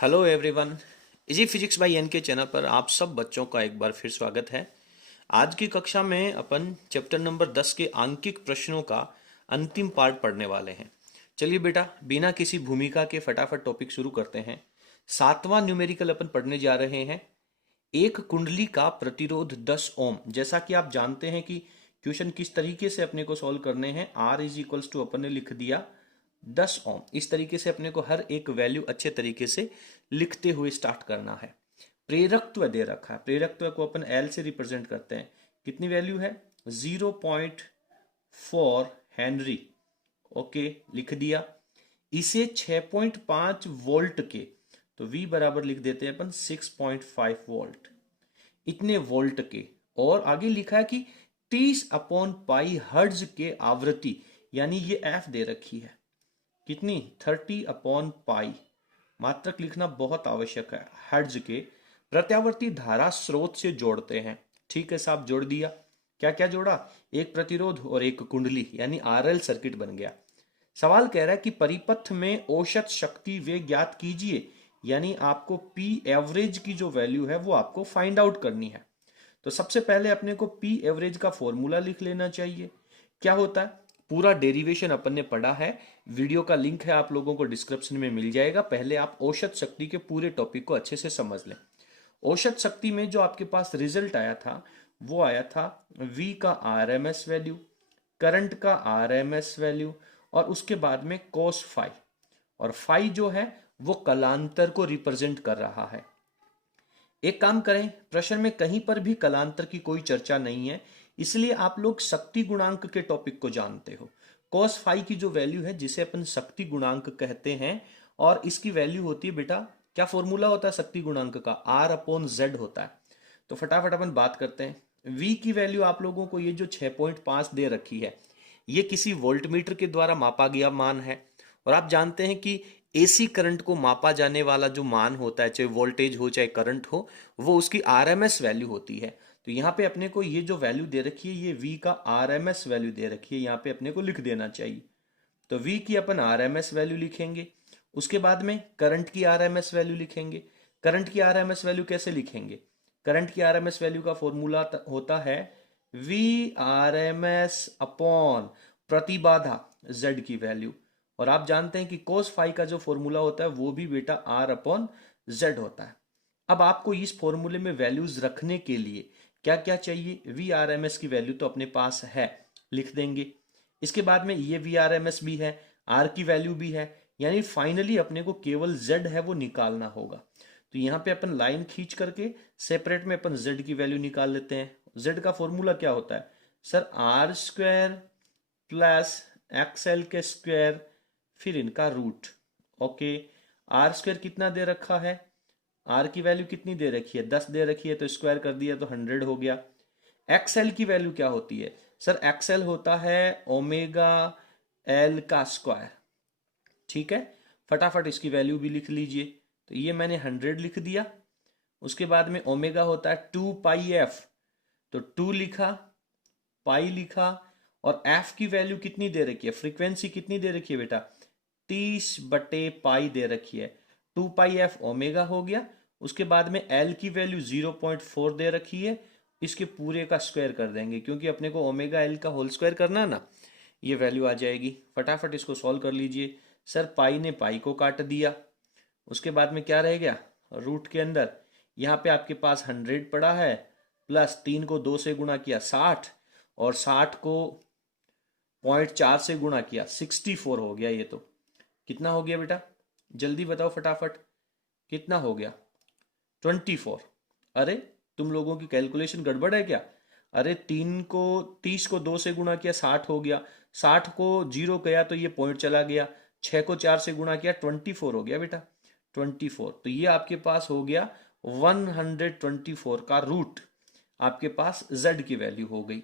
Hello everyone. Easy physics by N K channel पर आप सब बच्चों का एक बार फिर स्वागत है। आज की कक्षा में अपन चैप्टर नंबर 10 के आंकिक प्रश्नों का अंतिम पार्ट पढ़ने वाले हैं। चलिए बेटा, बिना किसी भूमिका के फटाफट टॉपिक शुरू करते हैं। 7वां न्यूमेरिकल अपन पढ़ने जा रहे हैं। एक कुंडली का प्रतिरोध 10 ओम। जैसा कि आप जानते हैं कि क्वेश्चन किस तरीके से अपने को सॉल्व करने हैं। R इज इक्वल्स टू अपन ने लिख दिया 10 ओम। इस तरीके से अपने को हर एक वैल्यू अच्छे तरीके से लिखते हुए स्टार्ट करना है। प्रेरकत्व दे रखा है, प्रेरकत्व को अपन L से रिप्रेजेंट करते हैं। कितनी वैल्यू है? 0.4 हेनरी। ओके, लिख दिया। इसे 6.5 वोल्ट के, तो V बराबर लिख देते हैं अपन 6.5 वोल्ट, इतने वोल्ट के। और आगे लिखा है कि 30/पाई हर्ट्ज के आवृत्ति, यानी ये F दे रखी है कितनी? 30/पाई। मात्रक लिखना बहुत आवश्यक है। हर्ट्ज के प्रत्यावर्ती धारा स्रोत से जोड़ते हैं। ठीक है साहब, जोड़ दिया। क्या क्या जोड़ा? एक प्रतिरोध और एक कुंडली, यानी आरएल सर्किट बन गया। सवाल कह रहा है कि परिपथ में औसत शक्ति वे ज्ञात कीजिए, यानी आपको पी एवरेज की जो वैल्यू है वो आपको फाइंड आउट करनी है। तो सबसे पहले अपने को पी एवरेज का फॉर्मूला लिख लेना चाहिए। क्या होता है? पूरा डेरिवेशन अपन ने पढ़ा है, वीडियो का लिंक है आप लोगों को डिस्क्रिप्शन में मिल जाएगा। पहले आप औसत शक्ति के पूरे टॉपिक को अच्छे से समझ लें। औसत शक्ति में जो आपके पास रिजल्ट आया था वो आया था V का RMS वैल्यू, करंट का RMS वैल्यू, और उसके बाद में cos फाई। और फाई जो है वो कलांतर को रिप्रेजेंट कर रहा है। एक काम करें, प्रश्न में कहीं पर भी कलांतर की कोई चर्चा नहीं है, इसलिए आप लोग शक्ति गुणांक के टॉपिक को जानते हो। cos फाई की जो वैल्यू है जिसे अपन शक्ति गुणांक कहते हैं, और इसकी वैल्यू होती है बेटा, क्या फॉर्मूला होता है शक्ति गुणांक का? R/Z होता है। तो फटाफट अपन बात करते हैं। V की वैल्यू आप लोगों को ये जो 6.5 दे रखी है, ये किसी वोल्टमीटर के द्वारा मापा गया मान है। और आप जानते हैं कि एसी करंट को मापा जाने वाला जो मान होता है, चाहे वोल्टेज हो चाहे करंट हो, वो उसकी आरएमएस वैल्यू होती है। तो यहाँ पे अपने को ये जो वैल्यू दे रखी है, ये V का आरएमएस वैल्यू दे रखी है, यहाँ पे अपने को लिख देना चाहिए। तो V की अपन आरएमएस वैल्यू लिखेंगे। उसके बाद में करंट की आरएमएस वैल्यू लिखेंगे। करंट की आरएमएस वैल्यू कैसे लिखेंगे? करंट की आरएमएस वैल्यू का फॉर्मूला होता है VRMS अपॉन प्रतिबाधा Z की वैल्यू। और आप जानते हैं कि cos फाई का जो फॉर्मूला होता है वो भी बेटा R/Z होता है। अब आपको इस फॉर्मूले में वैल्यूज रखने के लिए क्या क्या चाहिए? VRMS की वैल्यू तो अपने पास है, लिख देंगे। इसके बाद में ये VRMS भी है, R की वैल्यू भी है, यानी फाइनली अपने को केवल Z है वो निकालना होगा। तो यहाँ पे अपन लाइन खींच करके सेपरेट में अपन Z की वैल्यू निकाल लेते हैं। Z का फॉर्मूला क्या होता है सर? R² प्लस XL के स्क्वायर, फिर इनका रूट। ओके, R² कितना दे रखा है? R की वैल्यू कितनी दे रखी है? 10 दे रखी है, तो स्क्वायर कर दिया तो 100 हो गया। XL की वैल्यू क्या होती है सर? XL होता है ओमेगा L का स्क्वायर। ठीक है, फटाफट इसकी वैल्यू भी लिख लीजिए। तो ये मैंने 100 लिख दिया। उसके बाद में ओमेगा होता है 2πf, तो 2 लिखा, पाई लिखा, और एफ की वैल्यू कितनी दे रखी है? फ्रीक्वेंसी कितनी दे रखी है बेटा? 30/पाई दे रखी है। 2πf ओमेगा हो गया। उसके बाद में एल की वैल्यू 0.4 दे रखी है। इसके पूरे का स्क्वायर कर देंगे, क्योंकि अपने को ओमेगा एल का होल स्क्वायर करना ना, ये वैल्यू आ जाएगी। फटाफट इसको सॉल्व कर लीजिए। सर पाई ने पाई को काट दिया। उसके बाद में क्या रह गया? रूट के अंदर यहाँ पे आपके पास 100 पड़ा है, प्लस 3 को 2 से गुणा किया 60, और 60 को 0.4 से गुणा किया 64 हो गया। ये तो कितना हो गया बेटा? जल्दी बताओ फटाफट, कितना हो गया? 24। अरे तुम लोगों की कैलकुलेशन गड़बड़ है क्या? अरे 30 को 2 से गुणा किया 60 हो गया, 60 को 0 गया तो ये पॉइंट चला गया, 6 को 4 से गुणा किया 24 हो गया बेटा, 24। तो ये आपके पास हो गया 124 का रूट, आपके पास Z की वैल्यू हो गई।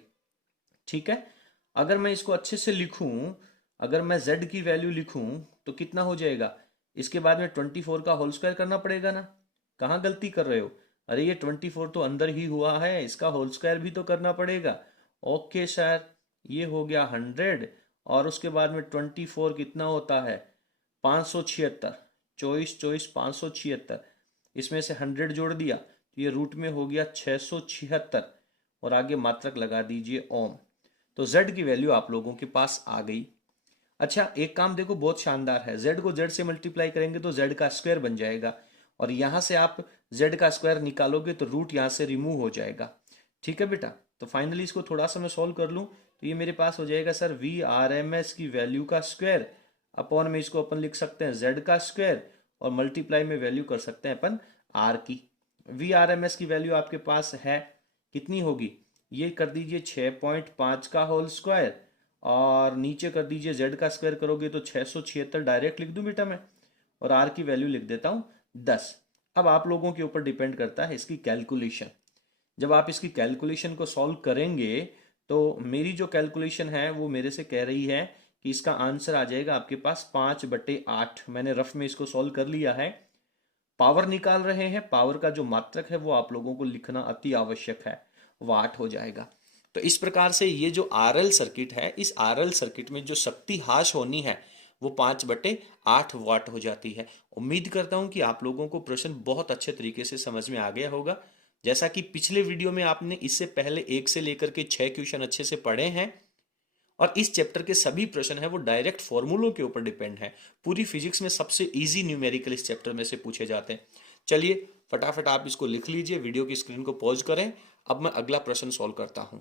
ठीक है, अगर मैं इसको अच्छे से लिखूं, अगर मैं Z की वैल्यू लिखूं तो कितना हो जाएगा? इसके बाद में 24 का होल स्क्वायर करना पड़ेगा ना। कहाँ गलती कर रहे हो? अरे ये 24 तो अंदर ही हुआ है, इसका होल स्क्वायर भी तो करना पड़ेगा। ओके सर, ये हो गया 100, और उसके बाद में 24 कितना होता है? 576। 24 24 576, इसमें से 100 जोड़ दिया तो ये रूट में हो गया 676 और आगे मात्रक लगा दीजिए ओम। तो z की वैल्यू आप लोगों के पास आ गई। अच्छा, एक काम देखो बहुत शानदार है, z को z से मल्टीप्लाई करेंगे तो z का स्क्वायर बन जाएगा और यहां से आप z का स्क्वायर निकालोगे तो रूट यहां से रिमूव हो जाएगा। ठीक है बेटा, तो फाइनली इसको थोड़ा सा मैं सॉल्व कर लूं तो ये मेरे पास हो जाएगा sir V R M S की वैल्यू का स्क्वायर अपॉन में इसको अपन लिख सकते हैं z का स्क्वायर और मल्टीप्लाई में वैल्यू कर सकते हैं अपन r की। वी आर एम एस की वैल्यू आपके पास है कितनी होगी, ये कर दीजिए 6.5 का होल स्क्वायर और नीचे कर दीजिए z का स्क्वायर करोगे तो 676 डायरेक्ट लिख दूं बेटा मैं और r की वैल्यू लिख देता हूं 10। अब आप लोगों के ऊपर डिपेंड करता है इसकी कैलकुलेशन। जब आप इसकी कैलकुलेशन को सॉल्व करेंगे तो मेरी जो कैलकुलेशन है वो मेरे से कह रही है कि इसका आंसर आ जाएगा आपके पास 5/8। मैंने रफ में इसको सॉल्व कर लिया है। पावर निकाल रहे हैं, पावर का जो मात्रक है वो आप लोगों को लिखना अति आवश्यक है, वो 8 हो जाएगा। तो इस प्रकार से ये जो आरएल सर्किट है, इस आरएल सर्किट में जो शक्ति हाश होनी है वो 5/8 वाट हो जाती है। उम्मीद करता हूं कि आप लोगों को प्रश्न बहुत अच्छे तरीके से समझ में आ गया होगा। जैसा कि पिछले वीडियो में आपने इससे पहले 1 से लेकर के 6 क्वेश्चन अच्छे से पढ़े हैं और इस चैप्टर के सभी प्रश्न है वो डायरेक्ट फॉर्मूलों के ऊपर डिपेंड है। पूरी फिजिक्स में सबसे इजी न्यूमेरिकल इस चैप्टर में से पूछे जाते हैं। चलिए फटाफट आप इसको लिख लीजिए, वीडियो की स्क्रीन को पॉज करें। अब मैं अगला प्रश्न सॉल्व करता हूं।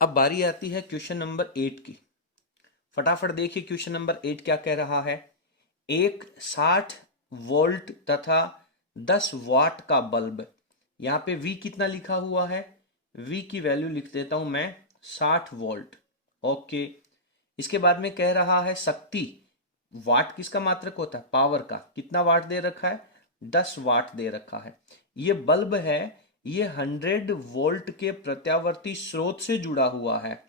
अब बारी आती है क्वेश्चन नंबर 8 की। फटाफट देखिए क्वेश्चन नंबर 8 क्या कह रहा है। एक 60 वोल्ट तथा 10 वाट का बल्ब, यहां पे V कितना लिखा हुआ है, V की वैल्यू लिख देता हूं मैं 60 वोल्ट। ओके, इसके बाद में कह रहा है शक्ति, वाट किसका मात्रक होता है, पावर का, कितना वाट दे रखा है, 10 वाट दे रखा है। ये बल्ब है, ये 100 वोल्ट के प्रत्यावर्ती स्रोत से जुड़ा हुआ है,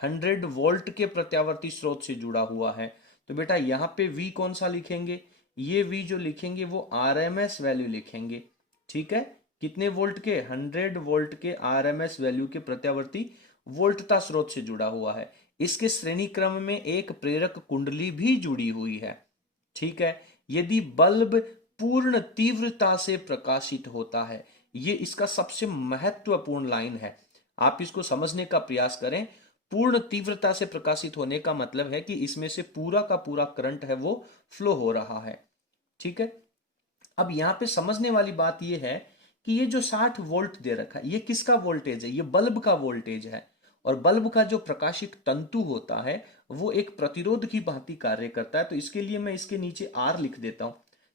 100 वोल्ट के प्रत्यावर्ती स्रोत से जुड़ा हुआ है। तो बेटा यहां पे V कौन सा लिखेंगे, ये V जो लिखेंगे वो RMS वैल्यू लिखेंगे। ठीक है, कितने वोल्ट के, 100 वोल्ट के RMS वैल्यू के प्रत्यावर्ती वोल्टता स्रोत से जुड़ा हुआ है। इसके श्रेणी क्रम में एक प्रेरक कुंडली भी जुड़ी हुई है। ठीक है, यदि बल्ब पूर्ण तीव्रता से प्रकाशित होता है, ये इसका सबसे महत्वपूर्ण लाइन है, आप इसको समझने का प्रयास करें। पूर्ण तीव्रता से प्रकाशित होने का मतलब है कि इसमें से पूरा का पूरा करंट है वो फ्लो हो रहा है। ठीक है, अब यहां पे समझने वाली बात यह है कि ये जो 60 वोल्ट दे रखा है ये किसका वोल्टेज है, ये बल्ब का वोल्टेज है और बल्ब का जो प्रकाशिक तंतु होता है वो एक प्रतिरोध की भांति कार्य करता है। तो इसके लिए मैं इसके नीचे R लिख देता हूं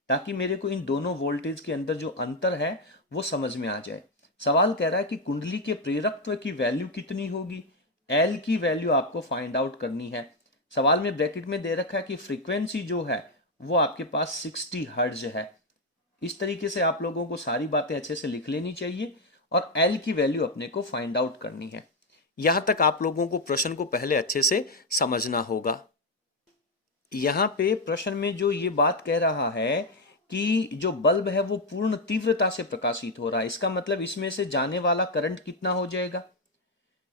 ताकि मेरे को इन दोनों वोल्टेज के अंदर जो अंतर है वो समझ में आ जाए। सवाल कह रहा है कि कुंडली के प्रेरकत्व की वैल्यू कितनी होगी, L की वैल्यू आपको फाइंड आउट करनी है। सवाल में ब्रैकेट में दे रखा है कि फ्रीक्वेंसी जो है वो आपके पास 60 हर्ट्ज है। इस तरीके से आप लोगों को सारी बातें अच्छे से लिख लेनी चाहिए और L की वैल्यू अपने को फाइंड आउट करनी है। यहां तक आप लोगों को प्रश्न को पहले अच्छे से समझना होगा। यहां पे प्रश्न में जो ये बात कह रहा है कि जो बल्ब है वो पूर्ण तीव्रता से प्रकाशित हो रहा है, इसका मतलब इसमें से जाने वाला करंट कितना हो जाएगा,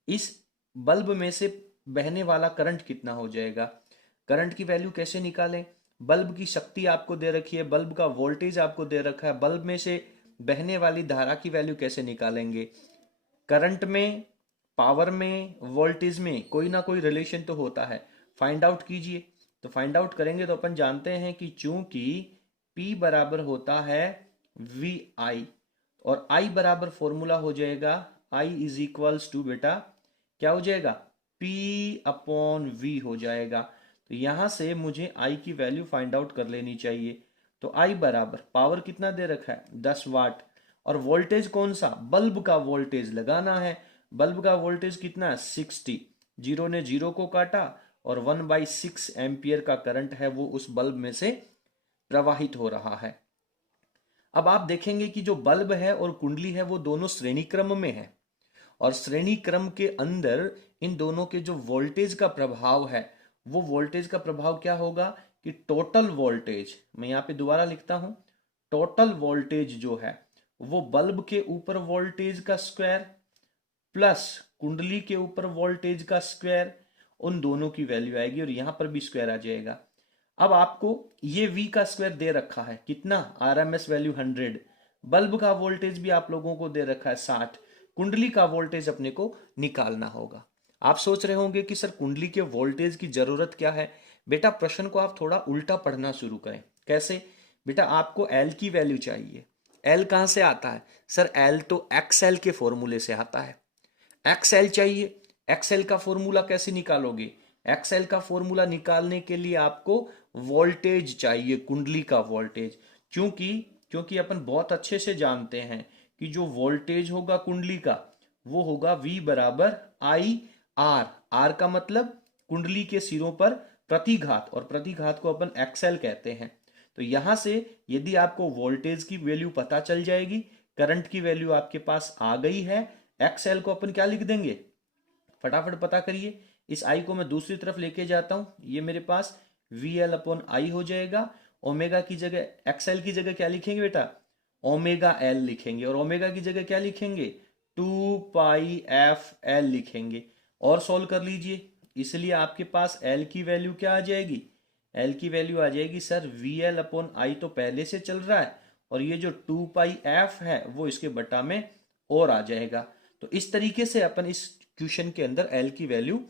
इस बल्ब में से बहने वाला करंट कितना हो जाएगा। करंट की वैल्यू कैसे निकालें, बल्ब की शक्ति आपको दे रखी है, बल्ब का वोल्टेज आपको दे रखा है, बल्ब में से बहने वाली धारा की वैल्यू कैसे निकालेंगे। करंट में, पावर में, वोल्टेज में कोई ना कोई रिलेशन तो होता है, फाइंड आउट कीजिए। तो फाइंड आउट करेंगे तो अपन जानते हैं कि चूंकि P बराबर होता है VI और I बराबर फॉर्मूला हो जाएगा I इज इक्वल्स टू बेटा क्या हो जाएगा, P अपॉन V हो जाएगा। तो यहां से मुझे I की वैल्यू फाइंड आउट कर लेनी चाहिए। तो I बराबर पावर कितना दे रखा है 10 वाट और वोल्टेज कौन सा, बल्ब का वोल्टेज लगाना है। बल्ब का वोल्टेज कितना है 60, जीरो ने जीरो को काटा और 1/6 एम्पियर का करंट है वो उस बल्ब में से प्रवाहित हो रहा है। अब आप देखेंगे कि जो बल्ब है और कुंडली है वो दोनों श्रेणी क्रम में है और श्रेणी क्रम के अंदर इन दोनों के जो वोल्टेज का प्रभाव है वो वोल्टेज का प्रभाव क्या होगा कि टोटल वोल्टेज, मैं यहां पे दोबारा लिखता हूं, टोटल वोल्टेज जो है वो बल्ब के ऊपर वोल्टेज का स्क्वायर प्लस कुंडली के ऊपर वोल्टेज का स्क्वायर, उन दोनों की वैल्यू आएगी और यहां पर भी स्क्वायर आ जाएगा। अब आपको ये V का स्क्वायर दे रखा है कितना, RMS वैल्यू 100, बल्ब का वोल्टेज भी आप लोगों को दे रखा है 60, कुंडली का वोल्टेज अपने को निकालना होगा। आप सोच रहे होंगे कि सर कुंडली के वोल्टेज की जरूरत क्या है। बेटा प्रश्न को आप थोड़ा उल्टा पढ़ना शुरू करें। कैसे बेटा, आपको L की वैल्यू चाहिए। L कहां से आता है सर, L तो XL के फॉर्मूले से आता है। XL चाहिए, XL का फॉर्मूला कैसे निकालोगे, XL का फॉर्मूला निकालने के लिए आपको वोल्टेज चाहिए, कुंडली का वोल्टेज। क्योंकि क्योंकि अपन बहुत अच्छे से जानते हैं कि जो वोल्टेज होगा कुंडली का वो होगा V बराबर आई आर। आर का मतलब कुंडली के सिरों पर प्रतिघात, और प्रतिघात को अपन XL कहते हैं। तो यहां से यदि आपको वोल्टेज की वैल्यू पता चल जाएगी, करंट की वैल्यू आपके पास आ गई है, XL को अपन क्या लिख देंगे, फटाफट पता करिए। इस आई को मैं दूसरी तरफ लेके जाता हूं, ये मेरे पास VL अपॉन आई हो जाएगा। ओमेगा की जगह XL की जगह क्या लिखेंगे बेटा, ओमेगा L लिखेंगे, और ओमेगा की जगह क्या लिखेंगे, 2πfL लिखेंगे। और सॉल्व कर लीजिए, इसलिए आपके पास L की वैल्यू क्या आ जाएगी, L की वैल्यू आ जाएगी सर VL अपॉन आई तो पहले से चल रहा है, और ये जो 2πf है वो इसके बटा में और आ जाएगा। तो इस तरीके से अपन इस क्वेश्चन के अंदर L की वैल्यू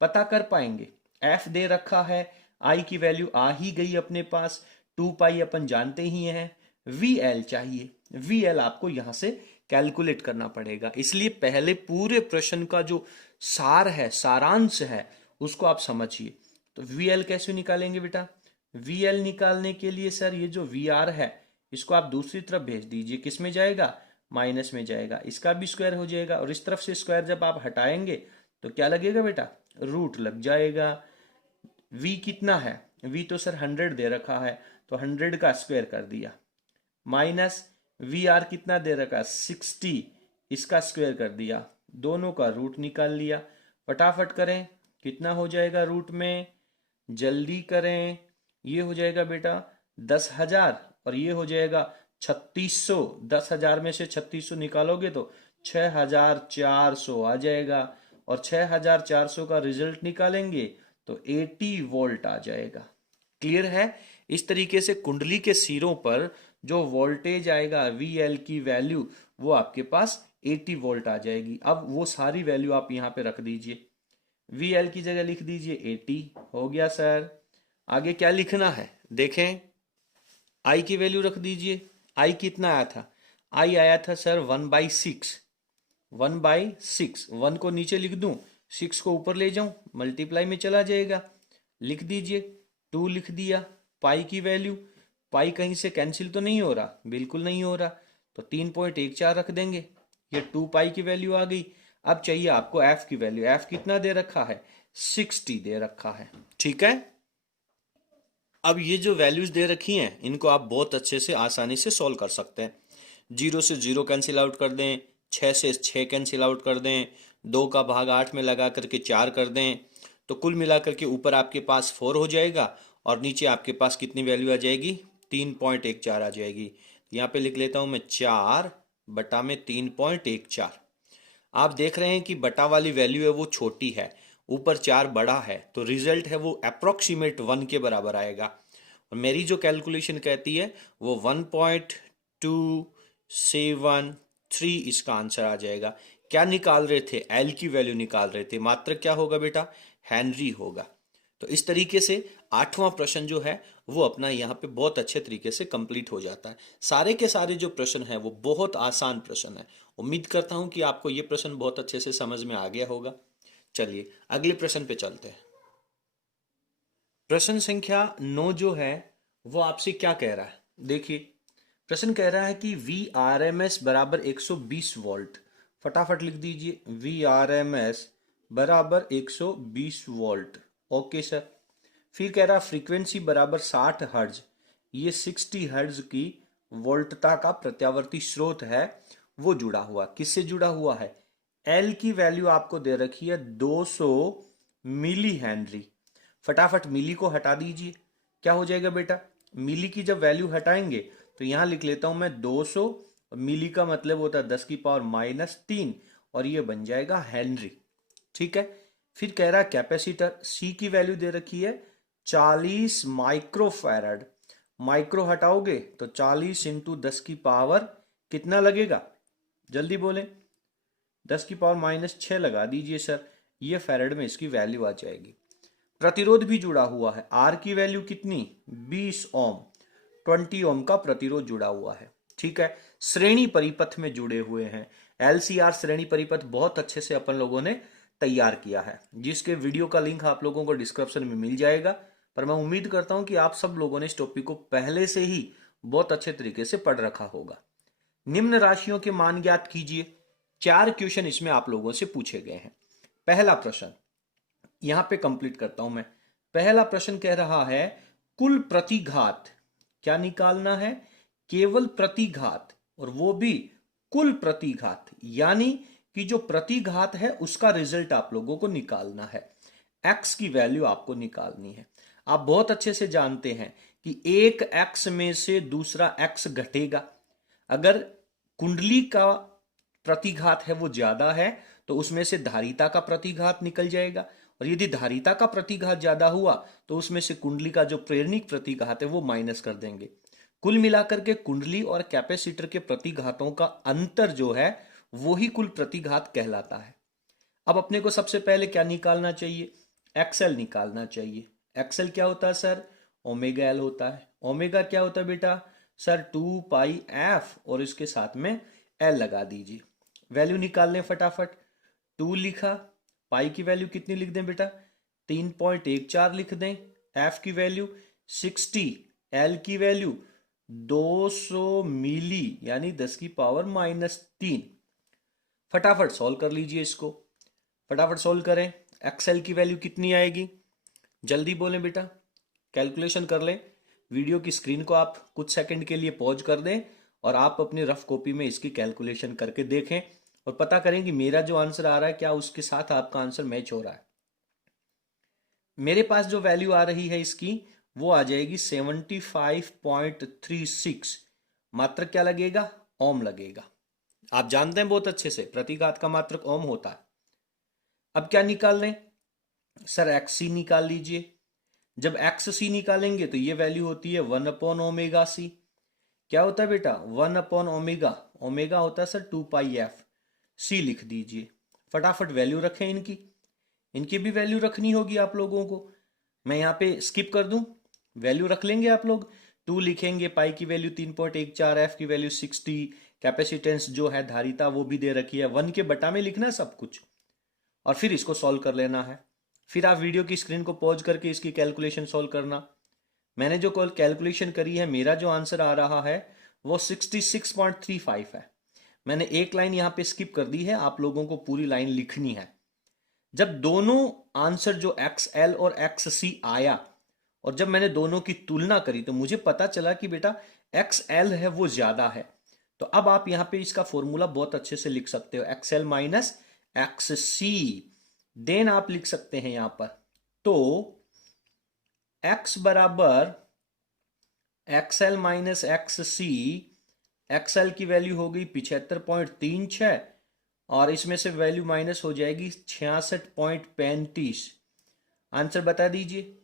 पता कर पाएंगे। F दे रखा है, I की वैल्यू आ ही गई अपने पास, 2π अपन जानते ही हैं, VL चाहिए, VL आपको यहां से कैलकुलेट करना पड़ेगा। इसलिए पहले पूरे प्रश्न का जो सार है, सारांश है, उसको आप समझिए। तो VL कैसे निकालेंगे बेटा, VL निकालने के लिए सर ये जो VR है इसको आप दूसरी तरफ भेज दीजिए, किस में जाएगा, माइनस में जाएगा, इसका भी स्क्वायर हो जाएगा, और इस तरफ से स्क्वायर जब आप हटाएंगे तो क्या लगेगा बेटा, रूट लग जाएगा। V कितना है, V तो सर 100 दे रखा है, तो 100 का स्क्वायर कर दिया, माइनस VR कितना दे रखा है 60, इसका स्क्वायर कर दिया, दोनों का रूट निकाल लिया। फटाफट करें, कितना हो जाएगा रूट में, जल्दी करें, ये हो जाएगा बेटा 10,000, और ये हो जाएगा 3600। 10,000 में से 3600 निकालोगे तो 6,400 आ जाएगा, और 6,400 का रिजल्ट निकालेंगे तो 80 वोल्ट आ जाएगा। क्लियर है। इस तरीके से कुंडली के सिरों पर जो वोल्टेज आएगा VL की वैल्यू वो आपके पास 80 वोल्ट आ जाएगी। अब वो सारी वैल्यू आप यहाँ पे रख दीजिए, VL की जगह लिख दीजिए 80, हो गया सर। आगे क्या लिखना है देखें, I की वैल्यू रख दीजिए। I कितना आया था, I आया था सर 1/6, 1/6, 1 को नीचे लिख दूं, 6 को ऊपर ले जाऊं, मल्टीप्लाई में चला जाएगा, लिख दीजिए 2 लिख दिया। पाई की वैल्यू, पाई कहीं से कैंसिल तो नहीं हो रहा, बिल्कुल नहीं हो रहा, तो 3.14 रख देंगे, ये 2π की वैल्यू आ गई। अब चाहिए आपको F की वैल्यू, F कितना दे रखा है, 60 दे रखा है, ठीक है। अब ये जो वैल्यूज दे रखी हैं इनको आप बहुत अच्छे से आसानी से सॉल्व कर सकते हैं। 0 से 0 कैंसिल आउट कर दें, 6 से 6 कैंसिल आउट कर दें, 2 का भाग 8 में लगा करके 4 कर दें, तो कुल मिलाकर के ऊपर आपके पास 4 हो जाएगा, और नीचे आपके पास कितनी वैल्यू आ जाएगी, 3.14 आ जाएगी। यहाँ पे लिख लेता हूँ मैं 4 बटा में 3.14। आप देख रहे हैं कि बटा वाली वैल्यू है वो छोटी है, ऊपर 4 बड़ा है, तो रिजल्ट है वो अप्रोक्सीमेट 1 के बराबर आएगा। और मेरी जो कैलकुलेशन कहती है वो 1.273 इसका आंसर आ जाएगा। क्या निकाल रहे थे, एल की वैल्यू निकाल रहे थे, मात्र क्या होगा बेटा, हेनरी होगा। तो इस तरीके से 8वां प्रश्न जो है वो अपना यहाँ पे बहुत अच्छे तरीके से कंप्लीट हो जाता है। सारे के सारे जो प्रश्न है वो बहुत आसान प्रश्न है। उम्मीद करता हूँ कि आपको ये प्रश्न बहुत अच्छे से समझ में आ गया होगा। चलिए अगले प्रश्न पे चलते हैं। प्रश्न संख्या 9 जो है वो आपसे क्या कह रहा है, देखिए प्रश्न कह रहा है कि VRMS बराबर 120 वोल्ट। फटाफट लिख दीजिए VRMS बराबर 120 वोल्ट। Okay sir. फिर कह रहा फ्रीक्वेंसी बराबर 60 हर्ज, ये 60 हर्ज की वोल्टता का प्रत्यावर्ती स्रोत है वो जुड़ा हुआ, किससे जुड़ा हुआ है, एल की वैल्यू आपको दे रखी है 200 मिली हेनरी। फटाफट मिली को हटा दीजिए, क्या हो जाएगा बेटा, मिली की जब वैल्यू हटाएंगे तो यहां लिख लेता हूं मैं 200, मिली का मतलब होता है 10 की पावर -3, और ये बन जाएगा हेनरी, ठीक है। फिर कह रहा है कैपेसिटर, सी की वैल्यू दे रखी है 40 माइक्रोफैरड। माइक्रो हटाओगे तो 40 इंटू 10 की पावर कितना लगेगा, जल्दी बोले। 10 की पावर -6 लगा दीजिए सर, ये फैरड में इसकी वैल्यू आ जाएगी। प्रतिरोध भी जुड़ा हुआ है, आर की वैल्यू कितनी, 20 ओम, 20 ओम का प्रतिरोध जुड़ा हुआ है। ठीक है, श्रेणी परिपथ में जुड़े हुए हैं। एलसीआर श्रेणी परिपथ बहुत अच्छे से अपन लोगों ने तैयार किया है, जिसके वीडियो का लिंक आप लोगों को डिस्क्रिप्शन में मिल जाएगा। पर मैं उम्मीद करता हूं कि आप सब लोगों ने इस टॉपिक को पहले से ही बहुत अच्छे तरीके से पढ़ रखा होगा। निम्न राशियों के मान ज्ञात कीजिए। 4 क्वेश्चन इसमें आप लोगों से पूछे गए हैं। पहला प्रश्न यहां पे कंप्लीट करता हूं मैं। पहला प्रश्न कह रहा है कुल प्रतिघात, क्या निकालना है, केवल प्रतिघात, और वो भी कुल प्रतिघात, यानी कि जो प्रतिघात है उसका रिजल्ट आप लोगों को निकालना है। x की वैल्यू आपको निकालनी है। आप बहुत अच्छे से जानते हैं कि एक x में से दूसरा x घटेगा। अगर कुंडली का प्रतिघात है वो ज्यादा है तो उसमें से धारिता का प्रतिघात निकल जाएगा, और यदि धारिता का प्रतिघात ज्यादा हुआ तो उसमें से कुंडली का जो प्रेरणिक प्रतिघात है वो माइनस कर देंगे। कुल मिलाकर के कुंडली और कैपेसिटर के प्रतिघातों का अंतर जो है वो ही कुल प्रतिघात कहलाता है। अब अपने को सबसे पहले क्या निकालना चाहिए, एक्सएल निकालना चाहिए। एक्सएल क्या होता है सर, ओमेगा एल होता है। ओमेगा क्या होता है बेटा, सर 2 पाई एफ, और इसके साथ में एल लगा दीजिए। वैल्यू निकाल लें फटाफट। 2 लिखा, पाई की वैल्यू कितनी लिख दें बेटा, 3.14 लिख दें। एफ की वैल्यू 60, एल की वैल्यू 200 मिली यानी 10 की पावर -3। फटाफट सॉल्व कर लीजिए इसको, फटाफट सॉल्व करें। एक्सएल की वैल्यू कितनी आएगी, जल्दी बोलें बेटा, कैलकुलेशन कर लें। वीडियो की स्क्रीन को आप कुछ सेकंड के लिए पॉज कर दें और आप अपनी रफ कॉपी में इसकी कैलकुलेशन करके देखें और पता करें कि मेरा जो आंसर आ रहा है क्या उसके साथ आपका आंसर मैच हो रहा है। मेरे पास जो वैल्यू आ रही है इसकी वो आ जाएगी 75.36। मात्रक क्या लगेगा, ओम लगेगा। आप जानते हैं बहुत अच्छे से प्रतिघात का मात्रक ओम होता है। अब क्या निकाल लें, सर एक्स निकाल लीजिए। जब एक्स सी निकालेंगे तो ये वैल्यू होती है 1/ओमेगा सी। क्या होता है बेटा, 1/ओमेगा, ओमेगा होता है सर 2 पाई एफ, सी लिख दीजिए। फटाफट वैल्यू रखें इनकी, इनकी भी वैल्यू रखनी होगी आप लोगों को। मैं यहाँ पे स्किप कर दूं, वैल्यू रख लेंगे आप लोग। 2 लिखेंगे, पाई की वैल्यू 3.14, एफ की वैल्यू 60, कैपेसिटेंस जो है धारिता वो भी दे रखी है। 1 के बटा में लिखना है सब कुछ और फिर इसको सॉल्व कर लेना है। फिर आप वीडियो की स्क्रीन को पॉज करके इसकी कैलकुलेशन सॉल्व करना। मैंने जो कैलकुलेशन करी है, मेरा जो आंसर आ रहा है वो 66.35 है। मैंने एक लाइन यहाँ पे स्किप कर दी है, आप लोगों को पूरी लाइन लिखनी है। जब दोनों आंसर जो XL और XC आया और जब मैंने दोनों की तुलना करी तो मुझे पता चला कि बेटा XL है वो ज्यादा है। तो अब आप यहाँ पे इसका फॉर्मूला बहुत अच्छे से लिख सकते हो, XL माइनस XC। देन आप लिख सकते हैं यहां पर, तो X बराबर XL माइनस XC। XL की वैल्यू हो गई 75.36 और इसमें से वैल्यू माइनस हो जाएगी 66.35। आंसर बता दीजिए।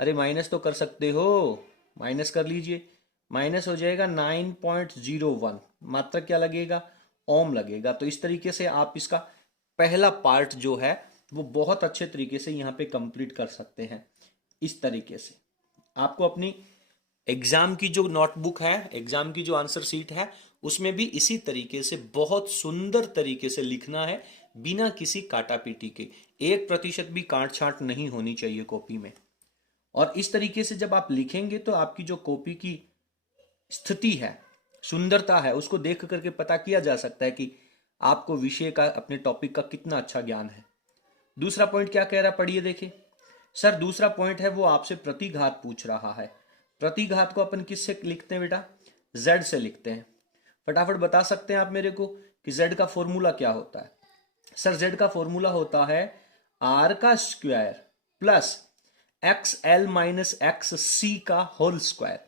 अरे माइनस तो कर सकते हो, माइनस कर लीजिए। माइनस हो जाएगा 9.01, मात्रक क्या लगेगा, ओम लगेगा। तो इस तरीके से आप इसका पहला पार्ट जो है वो बहुत अच्छे तरीके से यहाँ पे कंप्लीट कर सकते हैं। इस तरीके से आपको अपनी एग्जाम की जो नोटबुक है, एग्जाम की जो आंसर सीट है, उसमें भी इसी तरीके से बहुत सुंदर तरीके से लिखना है, बिना किसी काटापीटी के। 1% भी काट छांट नहीं होनी चाहिए कॉपी में। और इस तरीके से जब आप लिखेंगे तो आपकी जो कॉपी की स्थिति है, सुंदरता है, उसको देख करके पता किया जा सकता है कि आपको विषय का, अपने टॉपिक का कितना अच्छा ज्ञान है। दूसरा पॉइंट क्या कह रहा, पढ़िए देखिए। सर दूसरा पॉइंट है वो आपसे प्रतिघात पूछ रहा है। प्रतिघात को अपन किससे लिखते हैं बेटा, z से लिखते हैं। फटाफट बता सकते हैं आप मेरे को कि z का फॉर्मूला क्या होता है। सर z का फॉर्मूला होता है r का square plus XL minus XC का होल स्क्वायर।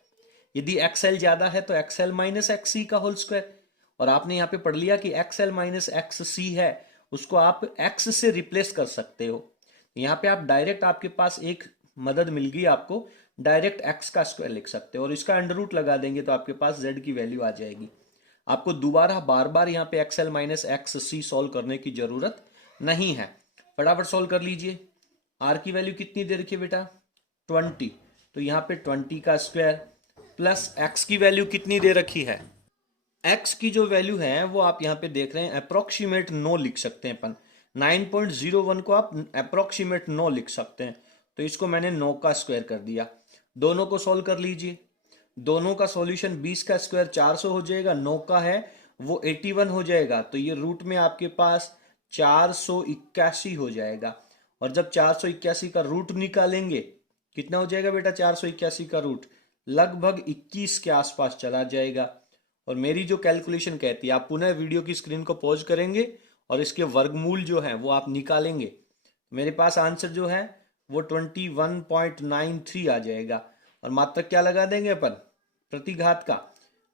यदि XL ज्यादा है तो XL माइनस XC का होल स्क्वायर। और आपने यहां पे पढ़ लिया कि XL माइनस XC है, उसको आप X से रिप्लेस कर सकते हो। यहाँ पे आप डायरेक्ट, आपके पास एक मदद मिल गई आपको, डायरेक्ट एक्स का स्क्वायर लिख सकते हो और इसका अंडर रूट लगा देंगे तो आपके पास जेड की वैल्यू आ जाएगी। आपको दोबारा बार बार यहाँ पे एक्सएल माइनस एक्स सी सॉल्व करने की जरूरत नहीं है। फटाफट सॉल्व कर लीजिए। आर की वैल्यू कितनी दे रखी है बेटा? 20, तो यहाँ पे 20 का स्क्वायर प्लस एक्स की वैल्यू कितनी दे रखी है? एक्स की जो वैल्यू है वो आप यहाँ पे देख रहे हैं अप्रोक्सीमेट 9 लिख सकते हैं अपन। 9.01 को आप अप्रोक्सीमेट 9 लिख सकते हैं, तो इसको मैंने 9 का स्क्वायर कर दिया। दोनों को सॉल्व कर लीजिए। दोनों का सॉल्यूशन 20 का स्क्वायर 400 हो जाएगा, 9 का है वो 81 हो जाएगा, तो ये रूट में आपके पास 481 हो जाएगा। और जब 481 का रूट निकालेंगे कितना हो जाएगा बेटा? 481 का रूट लगभग 21 के आसपास चला जाएगा। और मेरी जो कैलकुलेशन कहती है, आप पुनः वीडियो की स्क्रीन को पॉज करेंगे और इसके वर्गमूल जो है वो आप निकालेंगे, मेरे पास आंसर जो है वो 21.93 आ जाएगा। और मात्रक क्या लगा देंगे अपन? प्रतिघात का,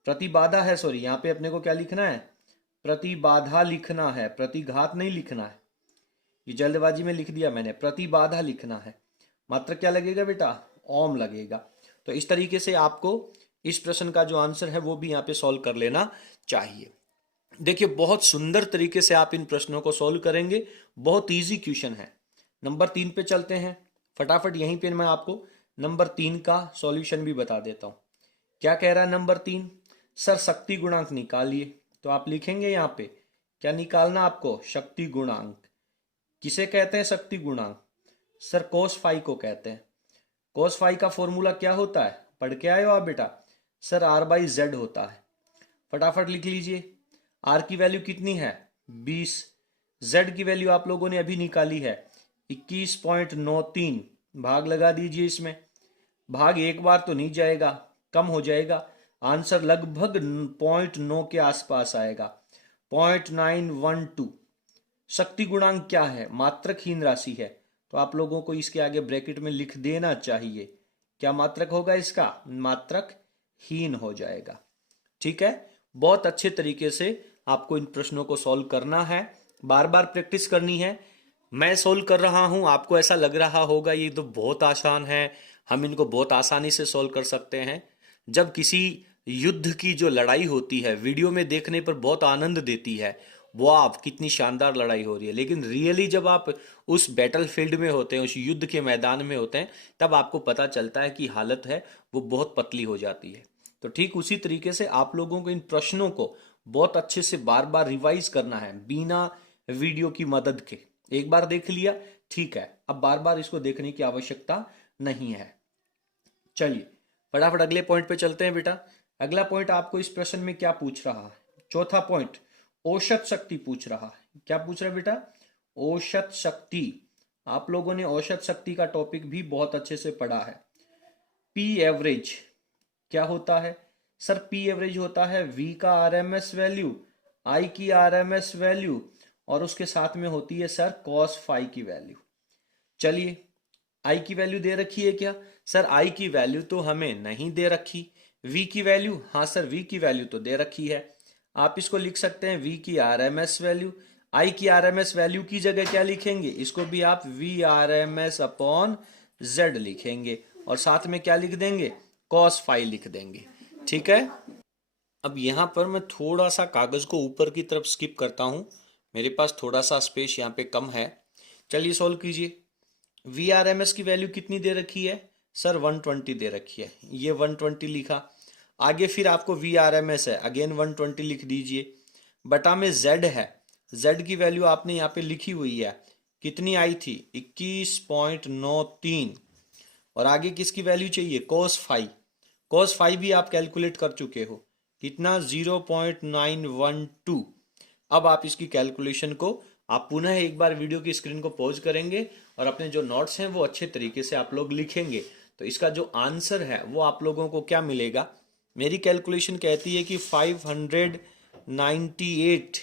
प्रतिबाधा है, सॉरी यहाँ पे अपने को क्या लिखना है? प्रतिबाधा लिखना है, प्रतिघात नहीं लिखना है, ये जल्दबाजी में लिख दिया मैंने, प्रतिबाधा लिखना है। मात्रक क्या लगेगा बेटा? ओम लगेगा। तो इस तरीके से आपको इस प्रश्न का जो आंसर है वो भी यहाँ पे सॉल्व कर लेना चाहिए। देखिए बहुत सुंदर तरीके से आप इन प्रश्नों को सॉल्व करेंगे, बहुत इजी क्वेश्चन है। नंबर 3 पे चलते हैं। फटाफट यहीं पे मैं आपको नंबर 3 का सॉल्यूशन भी बता देता हूं। क्या कह रहा है नंबर 3? सर शक्ति गुणांक निकालिए। तो आप लिखेंगे यहाँ पे क्या निकालना आपको? शक्ति गुणांक। किसे कहते हैं शक्ति गुणांक? सर कोस फाई को कहते हैं। कोस फाई का फॉर्मूला क्या होता है? पढ़ के आए हो आप बेटा? सर आर बाई जेड होता है। फटाफट लिख लीजिए। आर की वैल्यू कितनी है? 20। जेड की वैल्यू आप लोगों ने अभी निकाली है 21.93। भाग लगा दीजिए इसमें। भाग एक बार तो नहीं जाएगा, कम हो जाएगा, आंसर लगभग 0.9 के आसपास आएगा, 0.912। शक्ति गुणांक क्या है? मात्रकहीन राशि है, तो आप लोगों को इसके आगे ब्रैकेट में लिख देना चाहिए। क्या मात्रक होगा इसका? मात्रकहीन हो जाएगा। ठीक है, बहुत अच्छे तरीके से आपको इन प्रश्नों को सॉल्व करना है, बार बार प्रैक्टिस करनी है। मैं सॉल्व कर रहा हूं, आपको ऐसा लग रहा होगा ये तो बहुत आसान है, हम इनको बहुत आसानी से सॉल्व कर सकते हैं। जब किसी युद्ध की जो लड़ाई होती है वीडियो में देखने पर बहुत आनंद देती है, वाह कितनी शानदार लड़ाई हो रही है, लेकिन रियली जब आप उस बैटल फील्ड में होते हैं, उस युद्ध के मैदान में होते हैं, तब आपको पता चलता है कि हालत है वो बहुत पतली हो जाती है। तो ठीक उसी तरीके से आप लोगों को इन प्रश्नों को बहुत अच्छे से बार बार रिवाइज करना है बिना वीडियो की मदद के। एक बार देख लिया ठीक है, अब बार बार इसको देखने की आवश्यकता नहीं है। चलिए फटाफट अगले पॉइंट पे चलते हैं बेटा। अगला पॉइंट आपको इस प्रश्न में क्या पूछ रहा है? चौथा पॉइंट औसत शक्ति पूछ रहा है। क्या पूछ रहा है बेटा? औसत शक्ति। आप लोगों ने औसत शक्ति का टॉपिक भी बहुत अच्छे से पढ़ा है। पी एवरेज क्या होता है? सर पी एवरेज होता है वी का आरएमएस वैल्यू, आई की आरएमएस वैल्यू और उसके साथ में होती है सर कॉस फाई की वैल्यू। चलिए आई की वैल्यू दे रखी है क्या? सर आई की वैल्यू तो हमें नहीं दे रखी। वी की वैल्यू, हाँ सर वी की वैल्यू तो दे रखी है। आप इसको लिख सकते हैं वी की आरएमएस वैल्यू। आई की आरएमएस वैल्यू की जगह क्या लिखेंगे? इसको भी आप वी आरएमएस अपॉन जेड लिखेंगे और साथ में क्या लिख देंगे? कॉस फाई लिख देंगे। ठीक है, अब यहां पर मैं थोड़ा सा कागज को ऊपर की तरफ स्किप करता हूं, मेरे पास थोड़ा सा स्पेस यहाँ पे कम है। चलिए सॉल्व कीजिए। वी आर एम एस की वैल्यू कितनी दे रखी है? सर 120 दे रखी है, ये 120 लिखा। आगे फिर आपको वी आर एम एस है, अगेन 120 लिख दीजिए। बटा में जेड है, जेड की वैल्यू आपने यहाँ पे लिखी हुई है, कितनी आई थी? 21.93। और आगे किसकी वैल्यू चाहिए? Cos phi. कोस फाई भी आप कैलकुलेट कर चुके हो, कितना? 0.912। अब आप इसकी कैलकुलेशन को आप पुनः एक बार वीडियो की स्क्रीन को पॉज करेंगे और अपने जो नोट्स हैं वो अच्छे तरीके से आप लोग लिखेंगे, तो इसका जो आंसर है वो आप लोगों को क्या मिलेगा? मेरी कैलकुलेशन कहती है कि 598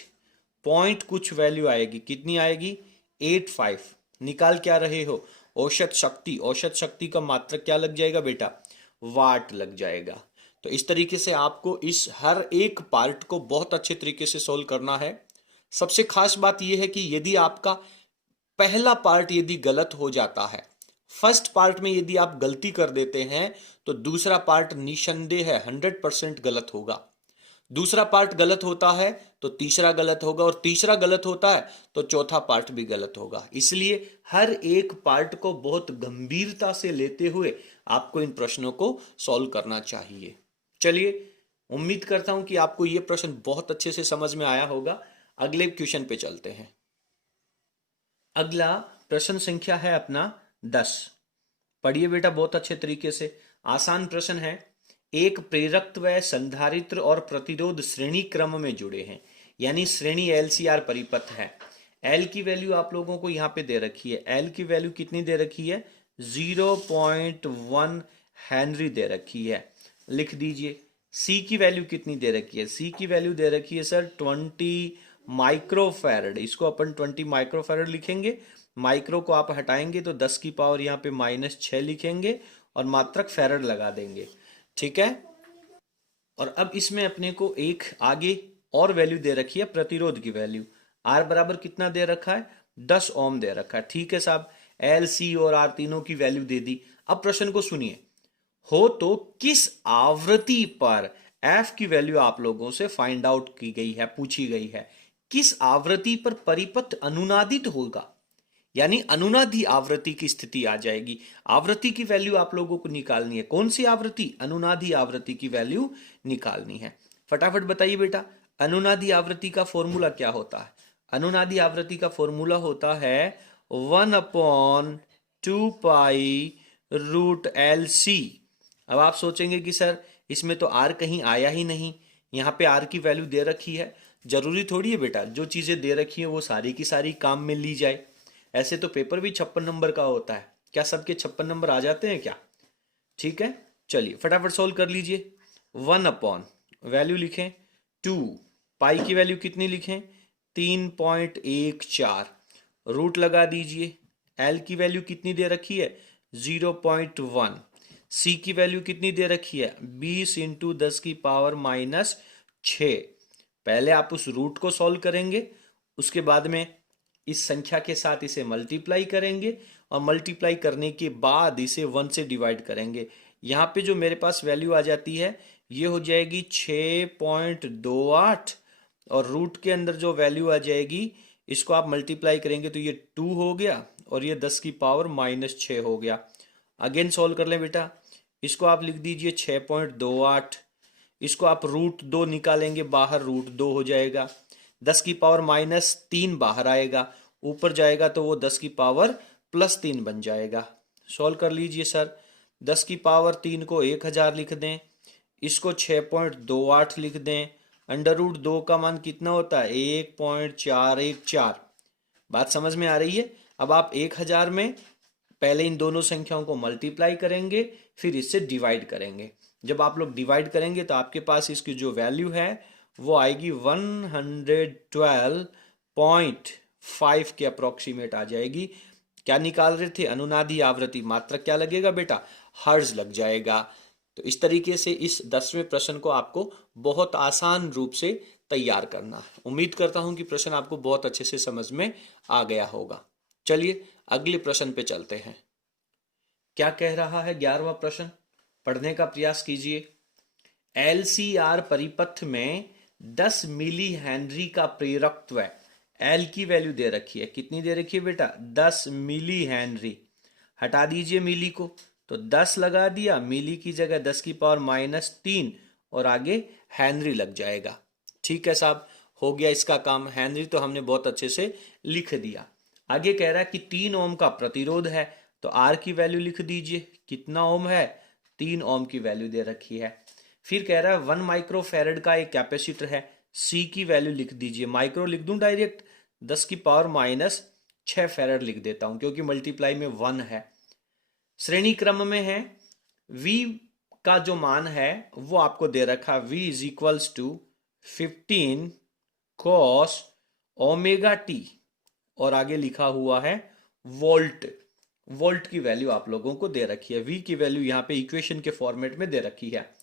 पॉइंट कुछ वैल्यू आएगी। कितनी आएगी? 85। निकाल क्या रहे हो? औसत शक्ति। औसत शक्ति का मात्रक क्या लग जाएगा बेटा? वाट लग जाएगा। तो इस तरीके से आपको इस हर एक पार्ट को बहुत अच्छे तरीके से सोल्व करना है। सबसे खास बात यह है कि यदि आपका पहला पार्ट यदि गलत हो जाता है फर्स्ट पार्ट में यदि आप गलती कर देते हैं तो दूसरा पार्ट निसंदेह है 100% गलत होगा। दूसरा पार्ट गलत होता है तो तीसरा गलत होगा, और तीसरा गलत होता है तो चौथा पार्ट भी गलत होगा। इसलिए हर एक पार्ट को बहुत गंभीरता से लेते हुए आपको इन प्रश्नों को सॉल्व करना चाहिए। चलिए, उम्मीद करता हूं कि आपको यह प्रश्न बहुत अच्छे से समझ में आया होगा। अगले क्वेश्चन पे चलते हैं। अगला प्रश्न संख्या है अपना 10। पढ़िए बेटा बहुत अच्छे तरीके से, आसान प्रश्न है। एक प्रेरकत्व संधारित्र और प्रतिरोध श्रेणी क्रम में जुड़े हैं, यानी श्रेणी एलसीआर परिपथ है। एल की वैल्यू आप लोगों को यहां पे दे रखी है। एल की वैल्यू कितनी दे रखी है? 0.1 हेनरी दे रखी है, लिख दीजिए। सी की वैल्यू कितनी दे रखी है? सी की वैल्यू दे रखी है सर 20 माइक्रोफैरड। इसको अपन 20 माइक्रोफैरड लिखेंगे। माइक्रो को आप हटाएंगे तो 10 की पावर यहाँ पे -6 लिखेंगे और मात्रक फैरड लगा देंगे, ठीक है। और अब इसमें अपने को एक आगे और वैल्यू दे रखी है, प्रतिरोध की वैल्यू। आर बराबर कितना दे रखा है? 10 ओम दे रखा है, ठीक है साहब। एल, सी और आर तीनों की वैल्यू दे दी। अब प्रश्न को सुनिए। हो तो किस आवृत्ति पर एफ की वैल्यू आप लोगों से फाइंड आउट की गई है, पूछी गई है। किस आवृत्ति पर परिपथ अनुनादित होगा, यानी अनुनादी आवृत्ति की स्थिति आ जाएगी। आवृत्ति की वैल्यू आप लोगों को निकालनी है। कौन सी आवृत्ति? अनुनादी आवृत्ति की वैल्यू निकालनी है। फटाफट बताइए बेटा, अनुनादी आवृत्ति का फॉर्मूला क्या होता है? अनुनादी आवृत्ति का फॉर्मूला होता है 1/2π√LC। अब आप सोचेंगे कि सर इसमें तो आर कहीं आया ही नहीं, यहाँ पे आर की वैल्यू दे रखी है। जरूरी थोड़ी है बेटा जो चीजें दे रखी है वो सारी की सारी काम में ली जाए। ऐसे तो पेपर भी 56 नंबर का होता है, क्या सबके 56 नंबर आ जाते हैं क्या? ठीक है, चलिए फटाफट सोल्व कर लीजिए। 1 वैल्यू लिखें 2, पाई की वैल्यू कितनी लिखें? 3.14, रूट लगा दीजिए। एल की वैल्यू कितनी दे रखी है? 0.1। सी की वैल्यू कितनी दे रखी है? 20 इंटू 10 की पावर -6। पहले आप उस रूट को सॉल्व करेंगे, उसके बाद में इस संख्या के साथ इसे मल्टीप्लाई करेंगे और मल्टीप्लाई करने के बाद इसे 1 से डिवाइड करेंगे। यहाँ पे जो मेरे पास वैल्यू आ जाती है ये हो जाएगी 6.28, और रूट के अंदर जो वैल्यू आ जाएगी इसको आप मल्टीप्लाई करेंगे तो ये 2 हो गया और ये 10 की पावर -6 हो गया। अगेन सॉल्व कर लें बेटा, इसको आप लिख दीजिए 6.28। इसको आप √2 निकालेंगे बाहर, √2 हो जाएगा। 10 की पावर -3 बाहर आएगा, ऊपर जाएगा तो वो 10 की पावर +3 बन जाएगा। सॉल्व कर लीजिए सर। 10 की पावर 3 को 1000 लिख दें, इसको 6.28 लिख दें। √2 का मान कितना होता है? 1.414। बात समझ में आ रही है? अब आप 1000 में पहले इन दोनों संख्याओं को मल्टीप्लाई करेंगे, फिर इससे डिवाइड करेंगे। जब आप लोग डिवाइड करेंगे तो आपके पास इसकी जो वैल्यू है वो आएगी 112.5 के अप्रोक्सीमेट आ जाएगी। क्या निकाल रहे थे? अनुनादी आवृत्ति। मात्रक क्या लगेगा बेटा? हर्ट्ज लग जाएगा। तो इस तरीके से इस 10वें प्रश्न को आपको बहुत आसान रूप से तैयार करना है। उम्मीद करता हूं कि प्रश्न आपको बहुत अच्छे से समझ में आ गया होगा। चलिए अगले प्रश्न पे चलते हैं। क्या कह रहा है 11वां प्रश्न? पढ़ने का प्रयास कीजिए। एलसीआर परिपथ में 10 मिली हेनरी का प्रेरकत्व है। एल की वैल्यू दे रखी है, कितनी दे रखी है बेटा? 10 मिली हेनरी। हटा दीजिए मिली को, तो 10 लगा दिया, मिली की जगह 10 की पावर -3 और आगे हेनरी लग जाएगा। ठीक है साहब, हो गया इसका काम। हेनरी तो हमने बहुत अच्छे से लिख दिया। आगे कह रहा है कि 3 ओम का प्रतिरोध है, तो आर की वैल्यू लिख दीजिए। कितना ओम है? 3 ओम की वैल्यू दे रखी है। फिर कह रहा है 1 माइक्रोफैरड का एक कैपेसिटर है, सी की वैल्यू लिख दीजिए। माइक्रो लिख दूं डायरेक्ट, 10 की पावर -6 फैरड लिख देता हूं क्योंकि मल्टीप्लाई में 1 है। श्रेणी क्रम में है। V का जो मान है वो आपको दे रखा, V = 15 cos ω/t और आगे लिखा हुआ है वोल्ट। वोल्ट की वैल्यू आप लोगों को दे रखी है। V की वैल्यू यहां पे इक्वेशन के फॉर्मेट में दे रखी है।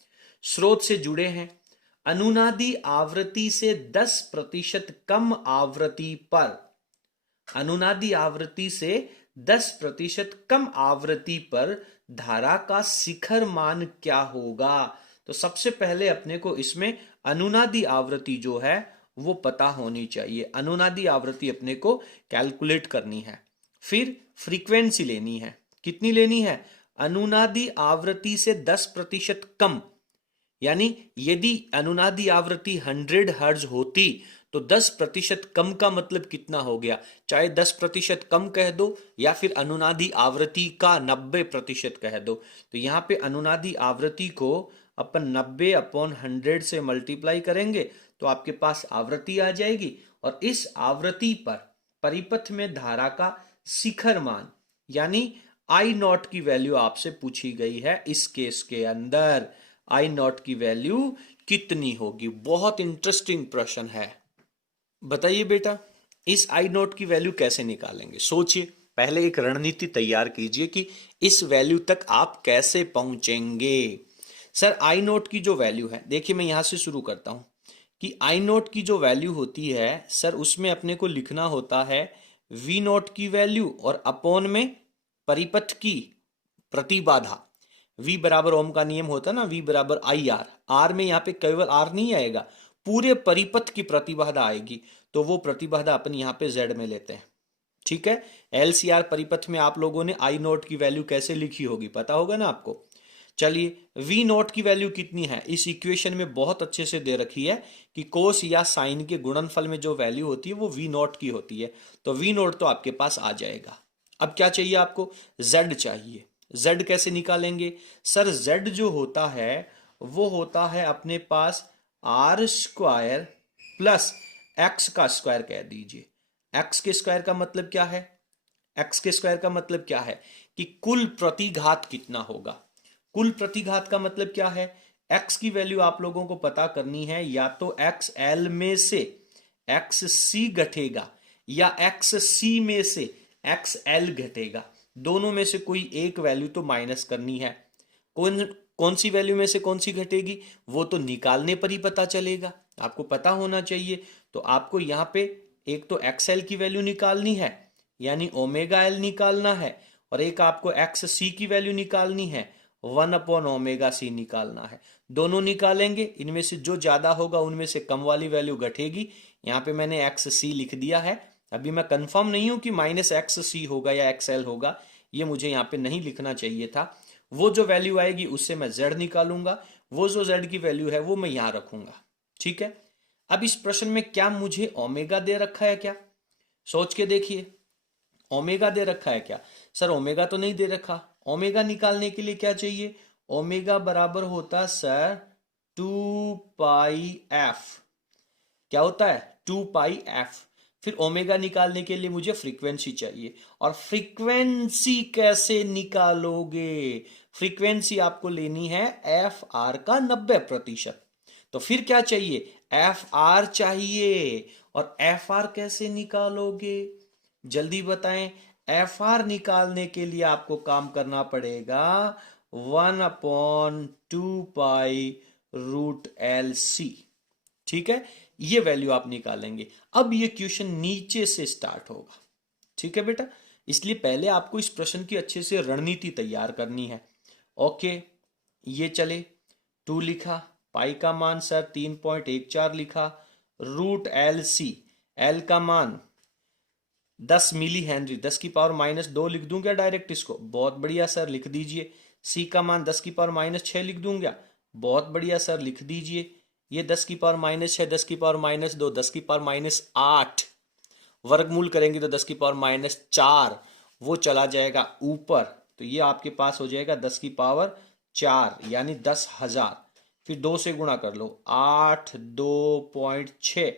स्रोत से जुड़े हैं। अनुनादी आवृत्ति से 10% कम आवृत्ति पर, अनुनादी आवृत्ति से 10% कम आवृत्ति पर धारा का शिखर मान क्या होगा। तो सबसे पहले अपने को इसमें अनुनादी आवृत्ति जो है वो पता होनी चाहिए। अनुनादी आवृत्ति अपने को कैलकुलेट करनी है। फिर फ्रीक्वेंसी लेनी है। कितनी लेनी है? अनुनादी आवृत्ति से 10% कम, यानी यदि अनुनादी आवृत्ति 100 हर्ट्ज होती तो 10% कम का मतलब कितना हो गया? चाहे 10% कम कह दो या फिर अनुनादी आवृत्ति का 90% कह दो। तो यहाँ पे अनुनादी आवृत्ति को अपन 90/100 से मल्टीप्लाई करेंगे तो आपके पास आवृत्ति आ जाएगी, और इस आवृत्ति पर परिपथ में धारा का शिखर मान यानी आई नॉट की वैल्यू आपसे पूछी गई है। इस केस के अंदर आई नॉट की वैल्यू कितनी होगी? बहुत इंटरेस्टिंग प्रश्न है। बताइए बेटा, इस आई नॉट की वैल्यू कैसे निकालेंगे? सोचिए, पहले एक रणनीति तैयार कीजिए कि इस वैल्यू तक आप कैसे पहुंचेंगे। सर आई नॉट की जो वैल्यू है, देखिए मैं यहां से शुरू करता हूं कि आई नॉट की जो वैल्यू होती है सर, उसमें अपने को लिखना होता है वी नॉट की वैल्यू और अपॉन में परिपथ की प्रतिबाधा। V बराबर ओम का नियम होता है ना, V बराबर आई आर। आर में यहाँ पे केवल आर नहीं आएगा, पूरे परिपथ की प्रतिबाधा आएगी, तो वो प्रतिबाधा अपन यहाँ पे Z में लेते हैं। ठीक है, LCR परिपथ में आप लोगों ने आई नोट की वैल्यू कैसे लिखी होगी पता होगा ना आपको। चलिए, V नोट की वैल्यू कितनी है? इस इक्वेशन में बहुत अच्छे से दे रखी है कि कोस या साइन के गुणनफल में जो वैल्यू होती है वो V नोट की होती है। तो V नोट तो आपके पास आ जाएगा। अब क्या चाहिए आपको? Z चाहिए। Z कैसे निकालेंगे? सर Z जो होता है वो होता है अपने पास R स्क्वायर प्लस एक्स का स्क्वायर कह दीजिए। एक्स के स्क्वायर का मतलब क्या है? एक्स के स्क्वायर का मतलब क्या है कि कुल प्रतिघात कितना होगा। कुल प्रतिघात का मतलब क्या है? एक्स की वैल्यू आप लोगों को पता करनी है, या तो एक्स एल में से एक्स सी घटेगा या एक्स सी में से एक्स एल घटेगा। दोनों में से कोई एक वैल्यू तो माइनस करनी है। कौन कौन सी वैल्यू में से कौन सी घटेगी वो तो निकालने पर ही पता चलेगा, आपको पता होना चाहिए। तो आपको यहाँ पे एक तो एक्स एल की वैल्यू निकालनी है यानी ओमेगा एल निकालना है, और एक आपको एक्स सी की वैल्यू निकालनी है, 1/ओमेगा सी निकालना है। दोनों निकालेंगे, इनमें से जो ज्यादा होगा उनमें से कम वाली वैल्यू घटेगी। यहाँ पे मैंने एक्स सी लिख दिया है। अभी मैं कंफर्म नहीं हूं कि -XC होगा या XL होगा, ये मुझे यहाँ पे नहीं लिखना चाहिए था। वो जो वैल्यू आएगी उससे मैं Z निकालूंगा, वो जो Z की वैल्यू है वो मैं यहाँ रखूंगा। ठीक है, अब इस प्रश्न में क्या मुझे ओमेगा दे रखा है क्या? सोच के देखिए, ओमेगा दे रखा है क्या? सर ओमेगा तो नहीं दे रखा। ओमेगा निकालने के लिए क्या चाहिए? ओमेगा बराबर होता सर 2πf। क्या होता है? 2πf। फिर ओमेगा निकालने के लिए मुझे फ्रीक्वेंसी चाहिए, और फ्रीक्वेंसी कैसे निकालोगे? फ्रीक्वेंसी आपको लेनी है एफ आर का 90%। तो फिर क्या चाहिए? एफ आर चाहिए। और एफ आर कैसे निकालोगे? जल्दी बताएं। एफ आर निकालने के लिए आपको काम करना पड़ेगा 1/2π√LC। ठीक है, ये वैल्यू आप निकालेंगे। अब ये क्वेश्चन नीचे से स्टार्ट होगा। ठीक है बेटा, इसलिए पहले आपको इस प्रश्न की अच्छे से रणनीति तैयार करनी है। ओके, ये चले 2 लिखा, पाई का मान सर 3.14 लिखा, √LC, एल का मान 10 मिली हेनरी, 10⁻⁻2 लिख दूं क्या डायरेक्ट इसको? बहुत बढ़िया सर, लिख दीजिए। सी का मान 10⁻⁻6 लिख दूं क्या? बहुत बढ़िया सर, लिख दीजिए। ये 10⁻⁻6, 10⁻2, 10⁻8, वर्गमूल करेंगे तो 10⁻4, वो चला जाएगा ऊपर, तो ये आपके पास हो जाएगा 10⁻4 यानी 10,000। फिर 2 से गुणा कर लो, 8 2.6।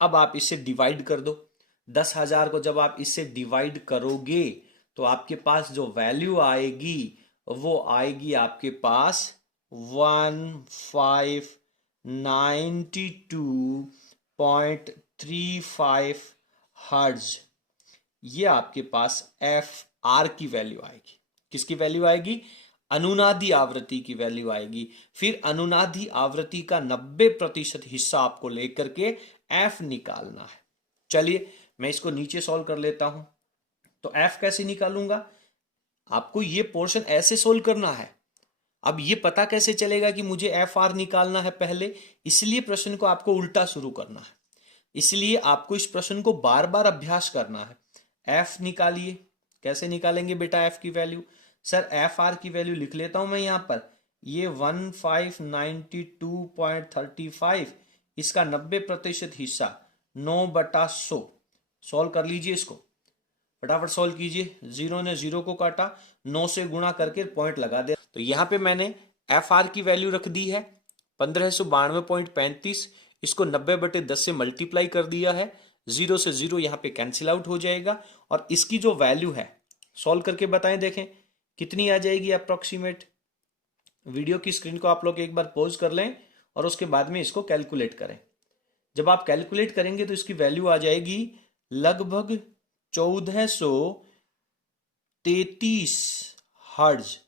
अब आप इससे डिवाइड कर दो। 10,000 को जब आप इससे डिवाइड करोगे तो आपके पास जो वैल्यू आएगी वो आएगी आपके पास 1592.35 हर्ट्ज। ये आपके पास एफ आर की वैल्यू आएगी। किसकी वैल्यू आएगी? अनुनादी आवृत्ति की वैल्यू आएगी। फिर अनुनादी आवृत्ति का 90% हिस्सा आपको लेकर के एफ निकालना है। चलिए मैं इसको नीचे सॉल्व कर लेता हूं। तो एफ कैसे निकालूंगा? आपको ये पोर्शन ऐसे सोल्व करना है। अब ये पता कैसे चलेगा कि मुझे एफ आर निकालना है पहले? इसलिए प्रश्न को आपको उल्टा शुरू करना है, इसलिए आपको इस प्रश्न को बार बार अभ्यास करना है। एफ निकालिए। कैसे निकालेंगे बेटा एफ की वैल्यू? सर एफ आर की वैल्यू लिख लेता हूं मैं यहां पर, ये 1592.35, इसका 90% हिस्सा 9/100। सॉल्व कर लीजिए इसको, फटाफट सॉल्व कीजिए। जीरो ने जीरो को काटा, 9 से गुणा करके पॉइंट लगा दे। तो यहां पे मैंने एफ आर की वैल्यू रख दी है 1592.35, इसको 90/10 से मल्टीप्लाई कर दिया है। जीरो से जीरो यहाँ पे कैंसिल आउट हो जाएगा, और इसकी जो वैल्यू है सॉल्व करके बताएं, देखें कितनी आ जाएगी अप्रोक्सीमेट। वीडियो की स्क्रीन को आप लोग एक बार पॉज कर लें और उसके बाद में इसको कैलकुलेट करें। जब आप कैलकुलेट करेंगे तो इसकी वैल्यू आ जाएगी लगभग 1433 हर्ज।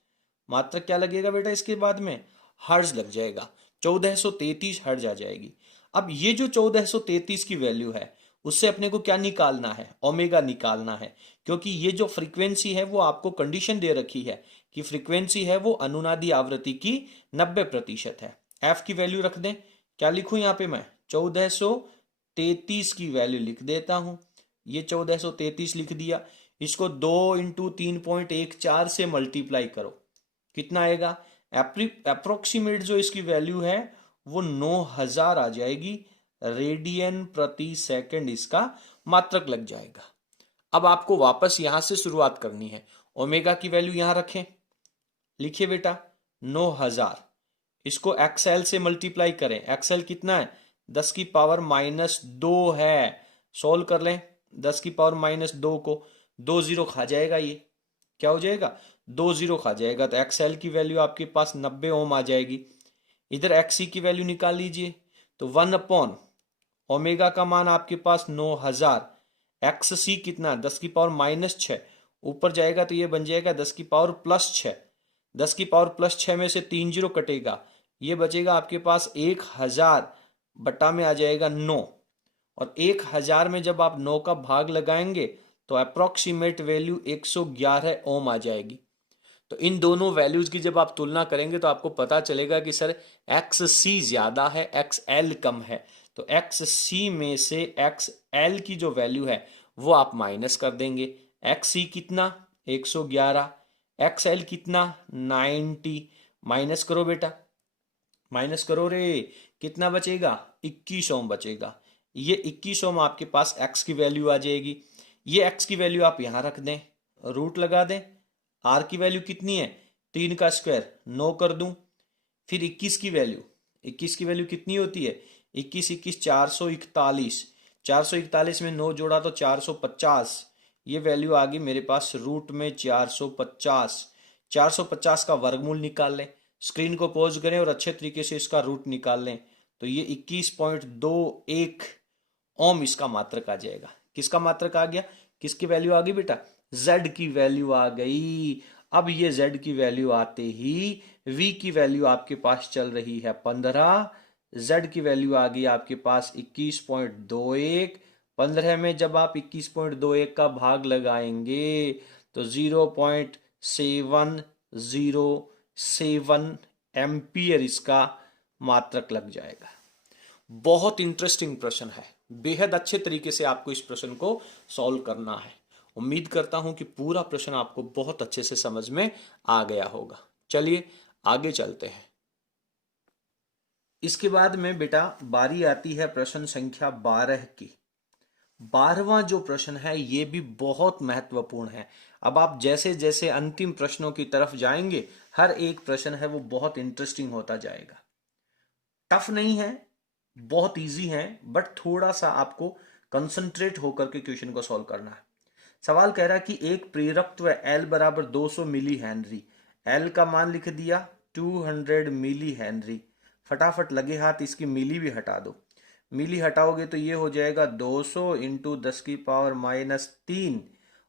मात्रक क्या लगेगा बेटा इसके बाद में? हर्ज लग जाएगा। 1433 हर्ज आ जाएगी। अब ये जो 1433 की वैल्यू है उससे अपने को क्या निकालना है? ओमेगा निकालना है, क्योंकि ये जो फ्रीक्वेंसी है वो आपको कंडीशन दे रखी है कि फ्रीक्वेंसी है वो अनुनादी आवृत्ति की 90% है। एफ की वैल्यू रख दें। क्या लिखूं यहाँ पे मैं? 1433 की वैल्यू लिख देता हूं। ये 1433 लिख दिया। इसको 2 इंटू 3.14 से मल्टीप्लाई करो, कितना आएगा? अप्रोक्सीमेट जो इसकी वैल्यू है वो 9000 आ जाएगी। रेडियन प्रति सेकंड इसका मात्रक लग जाएगा। अब आपको वापस यहां से शुरुआत करनी है। ओमेगा की वैल्यू यहां रखें, लिखिए बेटा 9000, इसको एक्सएल से मल्टीप्लाई करें। एक्सएल कितना है? 10⁻² है। सोल्व कर लें 10⁻² को, 2 जीरो खा जाएगा। ये क्या हो जाएगा? 2 जीरो खा जाएगा। तो एक्सएल की वैल्यू आपके पास 90 ओम आ जाएगी। इधर एक्ससी की वैल्यू निकाल लीजिए। तो 1/ओमेगा का मान आपके पास 9000, एक्ससी कितना? 10⁻6, ऊपर जाएगा तो ये बन जाएगा 10⁻+6। 10⁻+6 में से 3 जीरो कटेगा, ये बचेगा आपके पास 1000 बटा में आ जाएगा 9, और 1000 में जब आप 9 का भाग लगाएंगे तो अप्रोक्सीमेट वैल्यू 111 ओम आ जाएगी। तो इन दोनों वैल्यूज की जब आप तुलना करेंगे तो आपको पता चलेगा कि सर एक्स सी ज्यादा है, एक्स एल कम है। तो एक्स सी में से एक्स एल की जो वैल्यू है वो आप माइनस कर देंगे। एक्स सी कितना? 111, एक्स एल कितना? 90। माइनस करो बेटा, माइनस करो रे, कितना बचेगा? 21 ओम बचेगा। ये 21 ओम आपके पास एक्स की वैल्यू आ जाएगी। ये एक्स की वैल्यू आप यहां रख दें, रूट लगा दें। आर की वैल्यू कितनी है? 3 का स्क्वायर 9 कर दूं। फिर 21 की वैल्यू, 21 की वैल्यू कितनी होती है? 21 21 441, 441 में 9 जोड़ा तो 450। ये वैल्यू आ गई मेरे पास रूट में 450। 450 का वर्गमूल निकाल लें। स्क्रीन को पॉज करें और अच्छे तरीके से इसका रूट निकाल लें। तो ये 21.21 ओम इसका मात्रक आ जाएगा। किसका मात्रक आ गया? किसकी वैल्यू आ गई बेटा? Z की वैल्यू आ गई। अब ये Z की वैल्यू आते ही V की वैल्यू आपके पास चल रही है 15, Z की वैल्यू आ गई आपके पास 21.21। 15 में जब आप 21.21 का भाग लगाएंगे तो 0.707 एम्पियर इसका मात्रक लग जाएगा। बहुत इंटरेस्टिंग प्रश्न है, बेहद अच्छे तरीके से आपको इस प्रश्न को सॉल्व करना है। उम्मीद करता हूं कि पूरा प्रश्न आपको बहुत अच्छे से समझ में आ गया होगा। चलिए आगे चलते हैं। इसके बाद में बेटा बारी आती है प्रश्न संख्या 12 की। 12वां जो प्रश्न है ये भी बहुत महत्वपूर्ण है। अब आप जैसे जैसे अंतिम प्रश्नों की तरफ जाएंगे हर एक प्रश्न है वो बहुत इंटरेस्टिंग होता जाएगा। टफ नहीं है, बहुत इजी है, बट थोड़ा सा आपको कंसंट्रेट होकर के क्वेश्चन को सॉल्व करना है। सवाल कह रहा है कि एक प्रेरकत्व L बराबर 200 मिली हेनरी, L का मान लिख दिया 200 मिली हेनरी। फटाफट लगे हाथ इसकी मिली भी हटा दो। मिली हटाओगे तो ये हो जाएगा 200 इंटू 10⁻³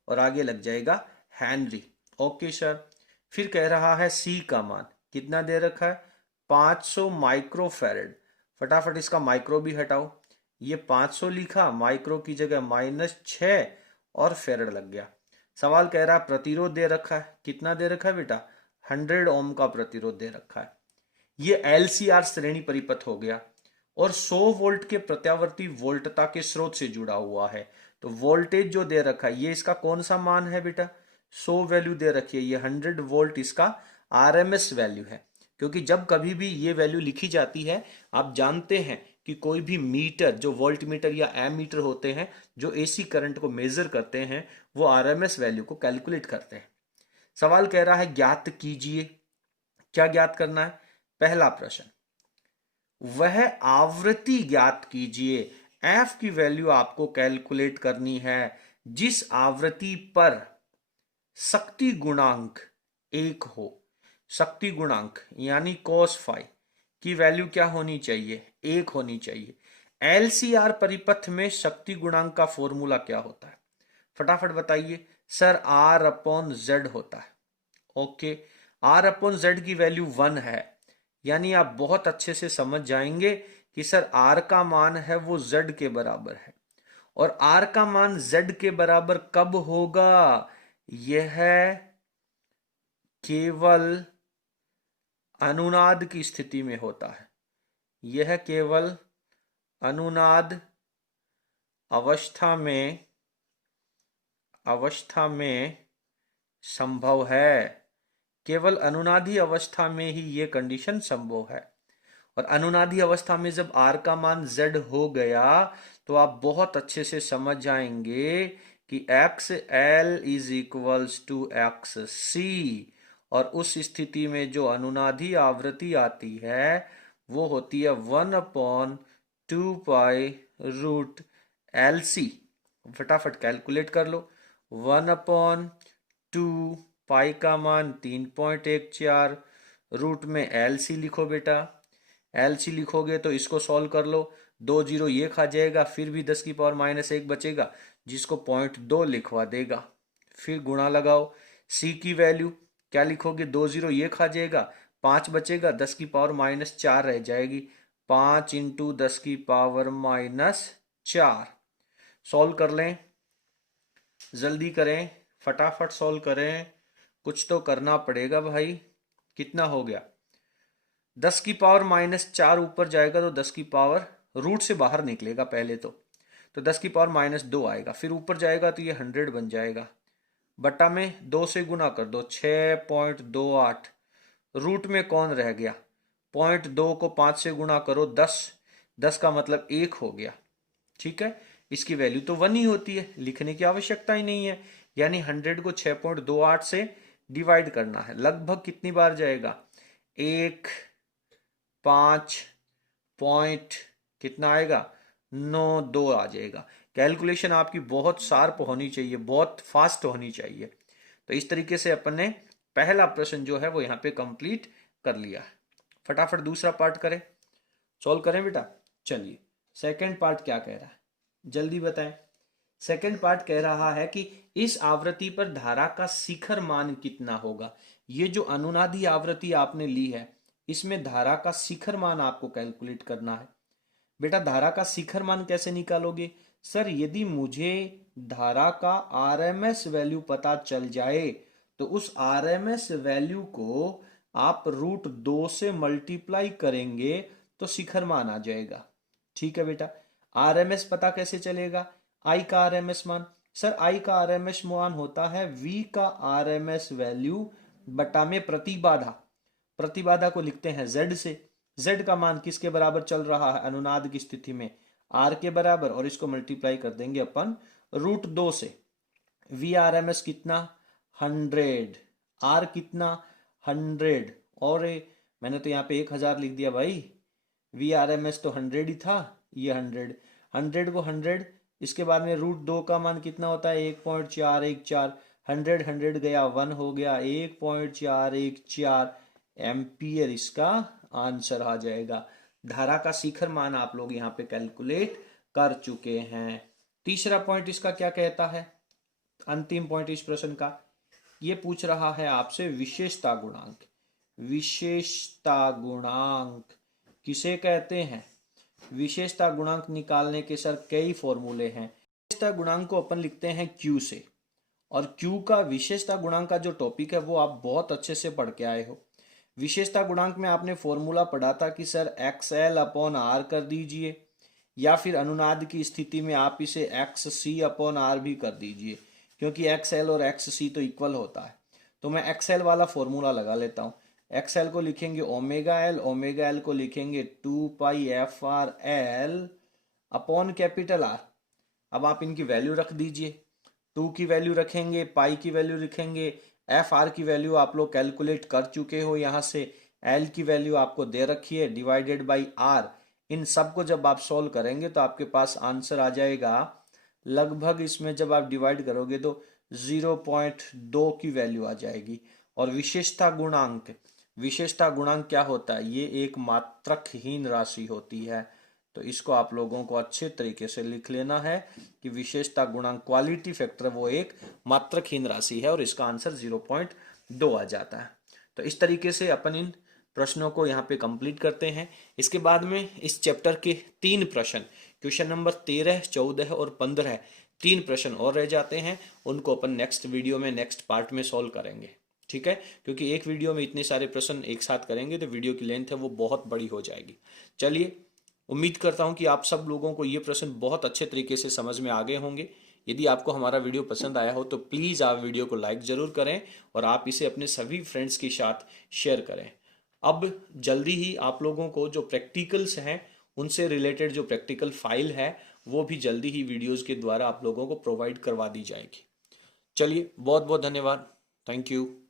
और आगे लग जाएगा हेनरी। Okay sir. फिर कह रहा है C का मान कितना दे रखा है? 500 माइक्रोफैरड। फटाफट इसका माइक्रो भी हटाओ। ये 500 लिखा, माइक्रो की जगह -6 और फेरड लग गया। सवाल कह रहा है प्रतिरोध दे रखा है, कितना दे रखा है बेटा, 100 ओम का प्रतिरोध दे रखा है। ये LCR श्रेणी परिपथ हो गया और 100 वोल्ट के प्रत्यावर्ती वोल्टता के स्रोत से जुड़ा हुआ है। तो वोल्टेज जो दे रखा है ये इसका कौन सा मान है बेटा, 100 वैल्यू दे रखी है, ये 100 वोल्ट इसका RMS वैल्यू है। क्योंकि जब कभी भी ये वैल्यू लिखी जाती है, आप जानते हैं कि कोई भी मीटर जो वोल्ट मीटर या एमीटर होते हैं जो AC करंट को मेजर करते हैं, वो RMS वैल्यू को कैलकुलेट करते हैं। सवाल कह रहा है ज्ञात कीजिए, क्या ज्ञात करना है, पहला प्रश्न, वह आवृत्ति ज्ञात कीजिए। F की वैल्यू आपको कैलकुलेट करनी है जिस आवृत्ति पर शक्ति गुणांक 1 हो। शक्ति गुणांक यानी cos फाई की वैल्यू क्या होनी चाहिए, 1 होनी चाहिए। LCR परिपथ में शक्ति गुणांक का फॉर्मूला क्या होता है, फटाफट बताइए सर, R/Z होता है। ओके, R/Z की वैल्यू 1 है, यानी आप बहुत अच्छे से समझ जाएंगे कि सर R का मान है वो Z के बराबर है। और R का मान Z के बराबर कब होगा, यह केवल अनुनाद की स्थिति में होता है। यह केवल अनुनाद अवस्था में संभव है। केवल अनुनादी अवस्था में ही यह कंडीशन संभव है। और अनुनादी अवस्था में जब R का मान Z हो गया तो आप बहुत अच्छे से समझ जाएंगे कि XL is equals to XC। और उस स्थिति में जो अनुनादी आवृत्ति आती है वो होती है 1/2 पाई रूट LC। फटाफट कैलकुलेट कर लो, 1/2 पाई का मान 3.14, रूट में LC लिखो बेटा। LC लिखोगे तो इसको सॉल्व कर लो, 2 जीरो ये खा जाएगा, फिर भी 10 की पावर -1 बचेगा जिसको 0.2 लिखवा देगा। फिर गुणा लगाओ, C की वैल्यू क्या लिखोगे, 2 जीरो ये खा जाएगा, 5 बचेगा, 10 की पावर -4 रह जाएगी, 5 इंटू 10 की पावर -4। सॉल्व कर लें, जल्दी करें, फटाफट सॉल्व करें, कुछ तो करना पड़ेगा भाई। कितना हो गया, 10 की पावर -4 ऊपर जाएगा तो 10 की पावर रूट से बाहर निकलेगा पहले तो 10 की पावर -2 आएगा, फिर ऊपर जाएगा तो ये 100 बन जाएगा। बट्टा में 2 से गुना कर दो, 6.28। रूट में कौन रह गया, 0.2 को 5 से गुणा करो, 10 का मतलब 1 हो गया। ठीक है, इसकी वैल्यू तो 1 ही होती है, लिखने की आवश्यकता ही नहीं है। यानी 100 को 6.28 से डिवाइड करना है। लगभग कितनी बार जाएगा, 1 5 पॉइंट कितना आएगा, 9 2 आ जाएगा। कैलकुलेशन आपकी बहुत शार्प होनी चाहिए, बहुत फास्ट होनी चाहिए। तो इस तरीके से अपन ने पहला प्रश्न जो है वो यहाँ पे कंप्लीट कर लिया है। फटाफट दूसरा पार्ट करें, सॉल्व करें बेटा। चलिए सेकंड पार्ट क्या कह रहा है, जल्दी बताएं। सेकंड पार्ट कह रहा है कि इस आवृत्ति पर धारा का शिखर मान कितना होगा। ये जो अनुनादी आवृत्ति आपने ली है इसमें धारा का शिखर मान आपको कैलकुलेट करना है। बेटा धारा का शिखर मान कैसे निकालोगे, सर यदि मुझे धारा का RMS वैल्यू पता चल जाए तो उस RMS वैल्यू को आप √2 से मल्टीप्लाई करेंगे तो शिखर मान आ जाएगा। ठीक है बेटा, RMS पता कैसे चलेगा, I का RMS मान, सर I का RMS मान होता है V का RMS वैल्यू बटा में प्रतिबाधा। प्रतिबाधा को लिखते हैं Z से। Z का मान किसके बराबर चल रहा है अनुनाद की स्थिति में, R के बराबर, और इसको मल्टीप्लाई कर देंगे अपन √2 से। VRMS कितना 100, R कितना 100, और मैंने तो यहाँ पे 1000 लिख दिया भाई, VRMS तो 100 ही था, ये 100 को 100, इसके बाद में √2 का मान कितना होता है 1.414, 100 गया 1 हो गया 1.414 एम्पियर, इसका आंसर आ जाएगा। धारा का शिखर मान आप लोग यहाँ पे कैलकुलेट कर चुके हैं। तीसरा पॉइंट इसका क्या कहता है, अंतिम पॉइंट इस प्रश्न का, ये पूछ रहा है आपसे विशेषता गुणांक। विशेषता गुणांक किसे कहते हैं, विशेषता गुणांक निकालने के सर कई फॉर्मूले हैं। विशेषता गुणांक को अपन लिखते हैं Q से, और Q का विशेषता गुणांक का जो टॉपिक है वो आप बहुत अच्छे से पढ़ के आए हो। विशेषता गुणांक में आपने फॉर्मूला पढ़ा था कि सर XL अपॉन R कर दीजिए, या फिर अनुनाद की स्थिति में आप इसे XC अपॉन R भी कर दीजिए, क्योंकि XL और XC तो इक्वल होता है। तो मैं XL वाला फॉर्मूला लगा लेता हूँ। XL को लिखेंगे ओमेगा एल, ओमेगा एल को लिखेंगे 2πFRL अपॉन कैपिटल R। अब आप इनकी वैल्यू रख दीजिए, 2 की वैल्यू रखेंगे, पाई की वैल्यू लिखेंगे, एफ आर की वैल्यू आप लोग कैलकुलेट कर चुके हो यहाँ से, एल की वैल्यू आपको दे रखी है, डिवाइडेड बाई आर। इन सब को जब आप सॉल्व करेंगे तो आपके पास आंसर आ जाएगा लगभग, इसमें जब आप डिवाइड करोगे तो 0.2 की वैल्यू आ जाएगी। और विशेषता गुणांक क्या होता है? ये एक मात्रकहीन राशि होती है। तो इसको आप लोगों को अच्छे तरीके से लिख लेना है कि विशेषता गुणांक क्वालिटी फैक्टर वो एक मात्रकहीन राशि है और इसका आंसर 0.2 आ जाता है। तो इस तरीके से अपन इन प्रश्नों को यहाँ पे कंप्लीट करते हैं। इसके बाद में इस चैप्टर के 3 प्रश्न, क्वेश्चन नंबर 13, 14 और 15, 3 प्रश्न और रह जाते हैं। उनको अपन नेक्स्ट वीडियो में नेक्स्ट पार्ट में सॉल्व करेंगे, ठीक है? क्योंकि एक वीडियो में इतने सारे प्रश्न एक साथ करेंगे तो वीडियो की लेंथ है वो बहुत बड़ी हो जाएगी। चलिए, उम्मीद करता हूं कि आप सब लोगों को ये प्रश्न बहुत अच्छे तरीके से समझ में आ गए होंगे। यदि आपको हमारा वीडियो पसंद आया हो तो प्लीज़ आप वीडियो को लाइक ज़रूर करें और आप इसे अपने सभी फ्रेंड्स के साथ शेयर करें। अब जल्दी ही आप लोगों को जो प्रैक्टिकल्स हैं उनसे रिलेटेड जो प्रैक्टिकल फाइल है वो भी जल्दी ही वीडियोज़ के द्वारा आप लोगों को प्रोवाइड करवा दी जाएगी। चलिए, बहुत बहुत धन्यवाद। Thank you.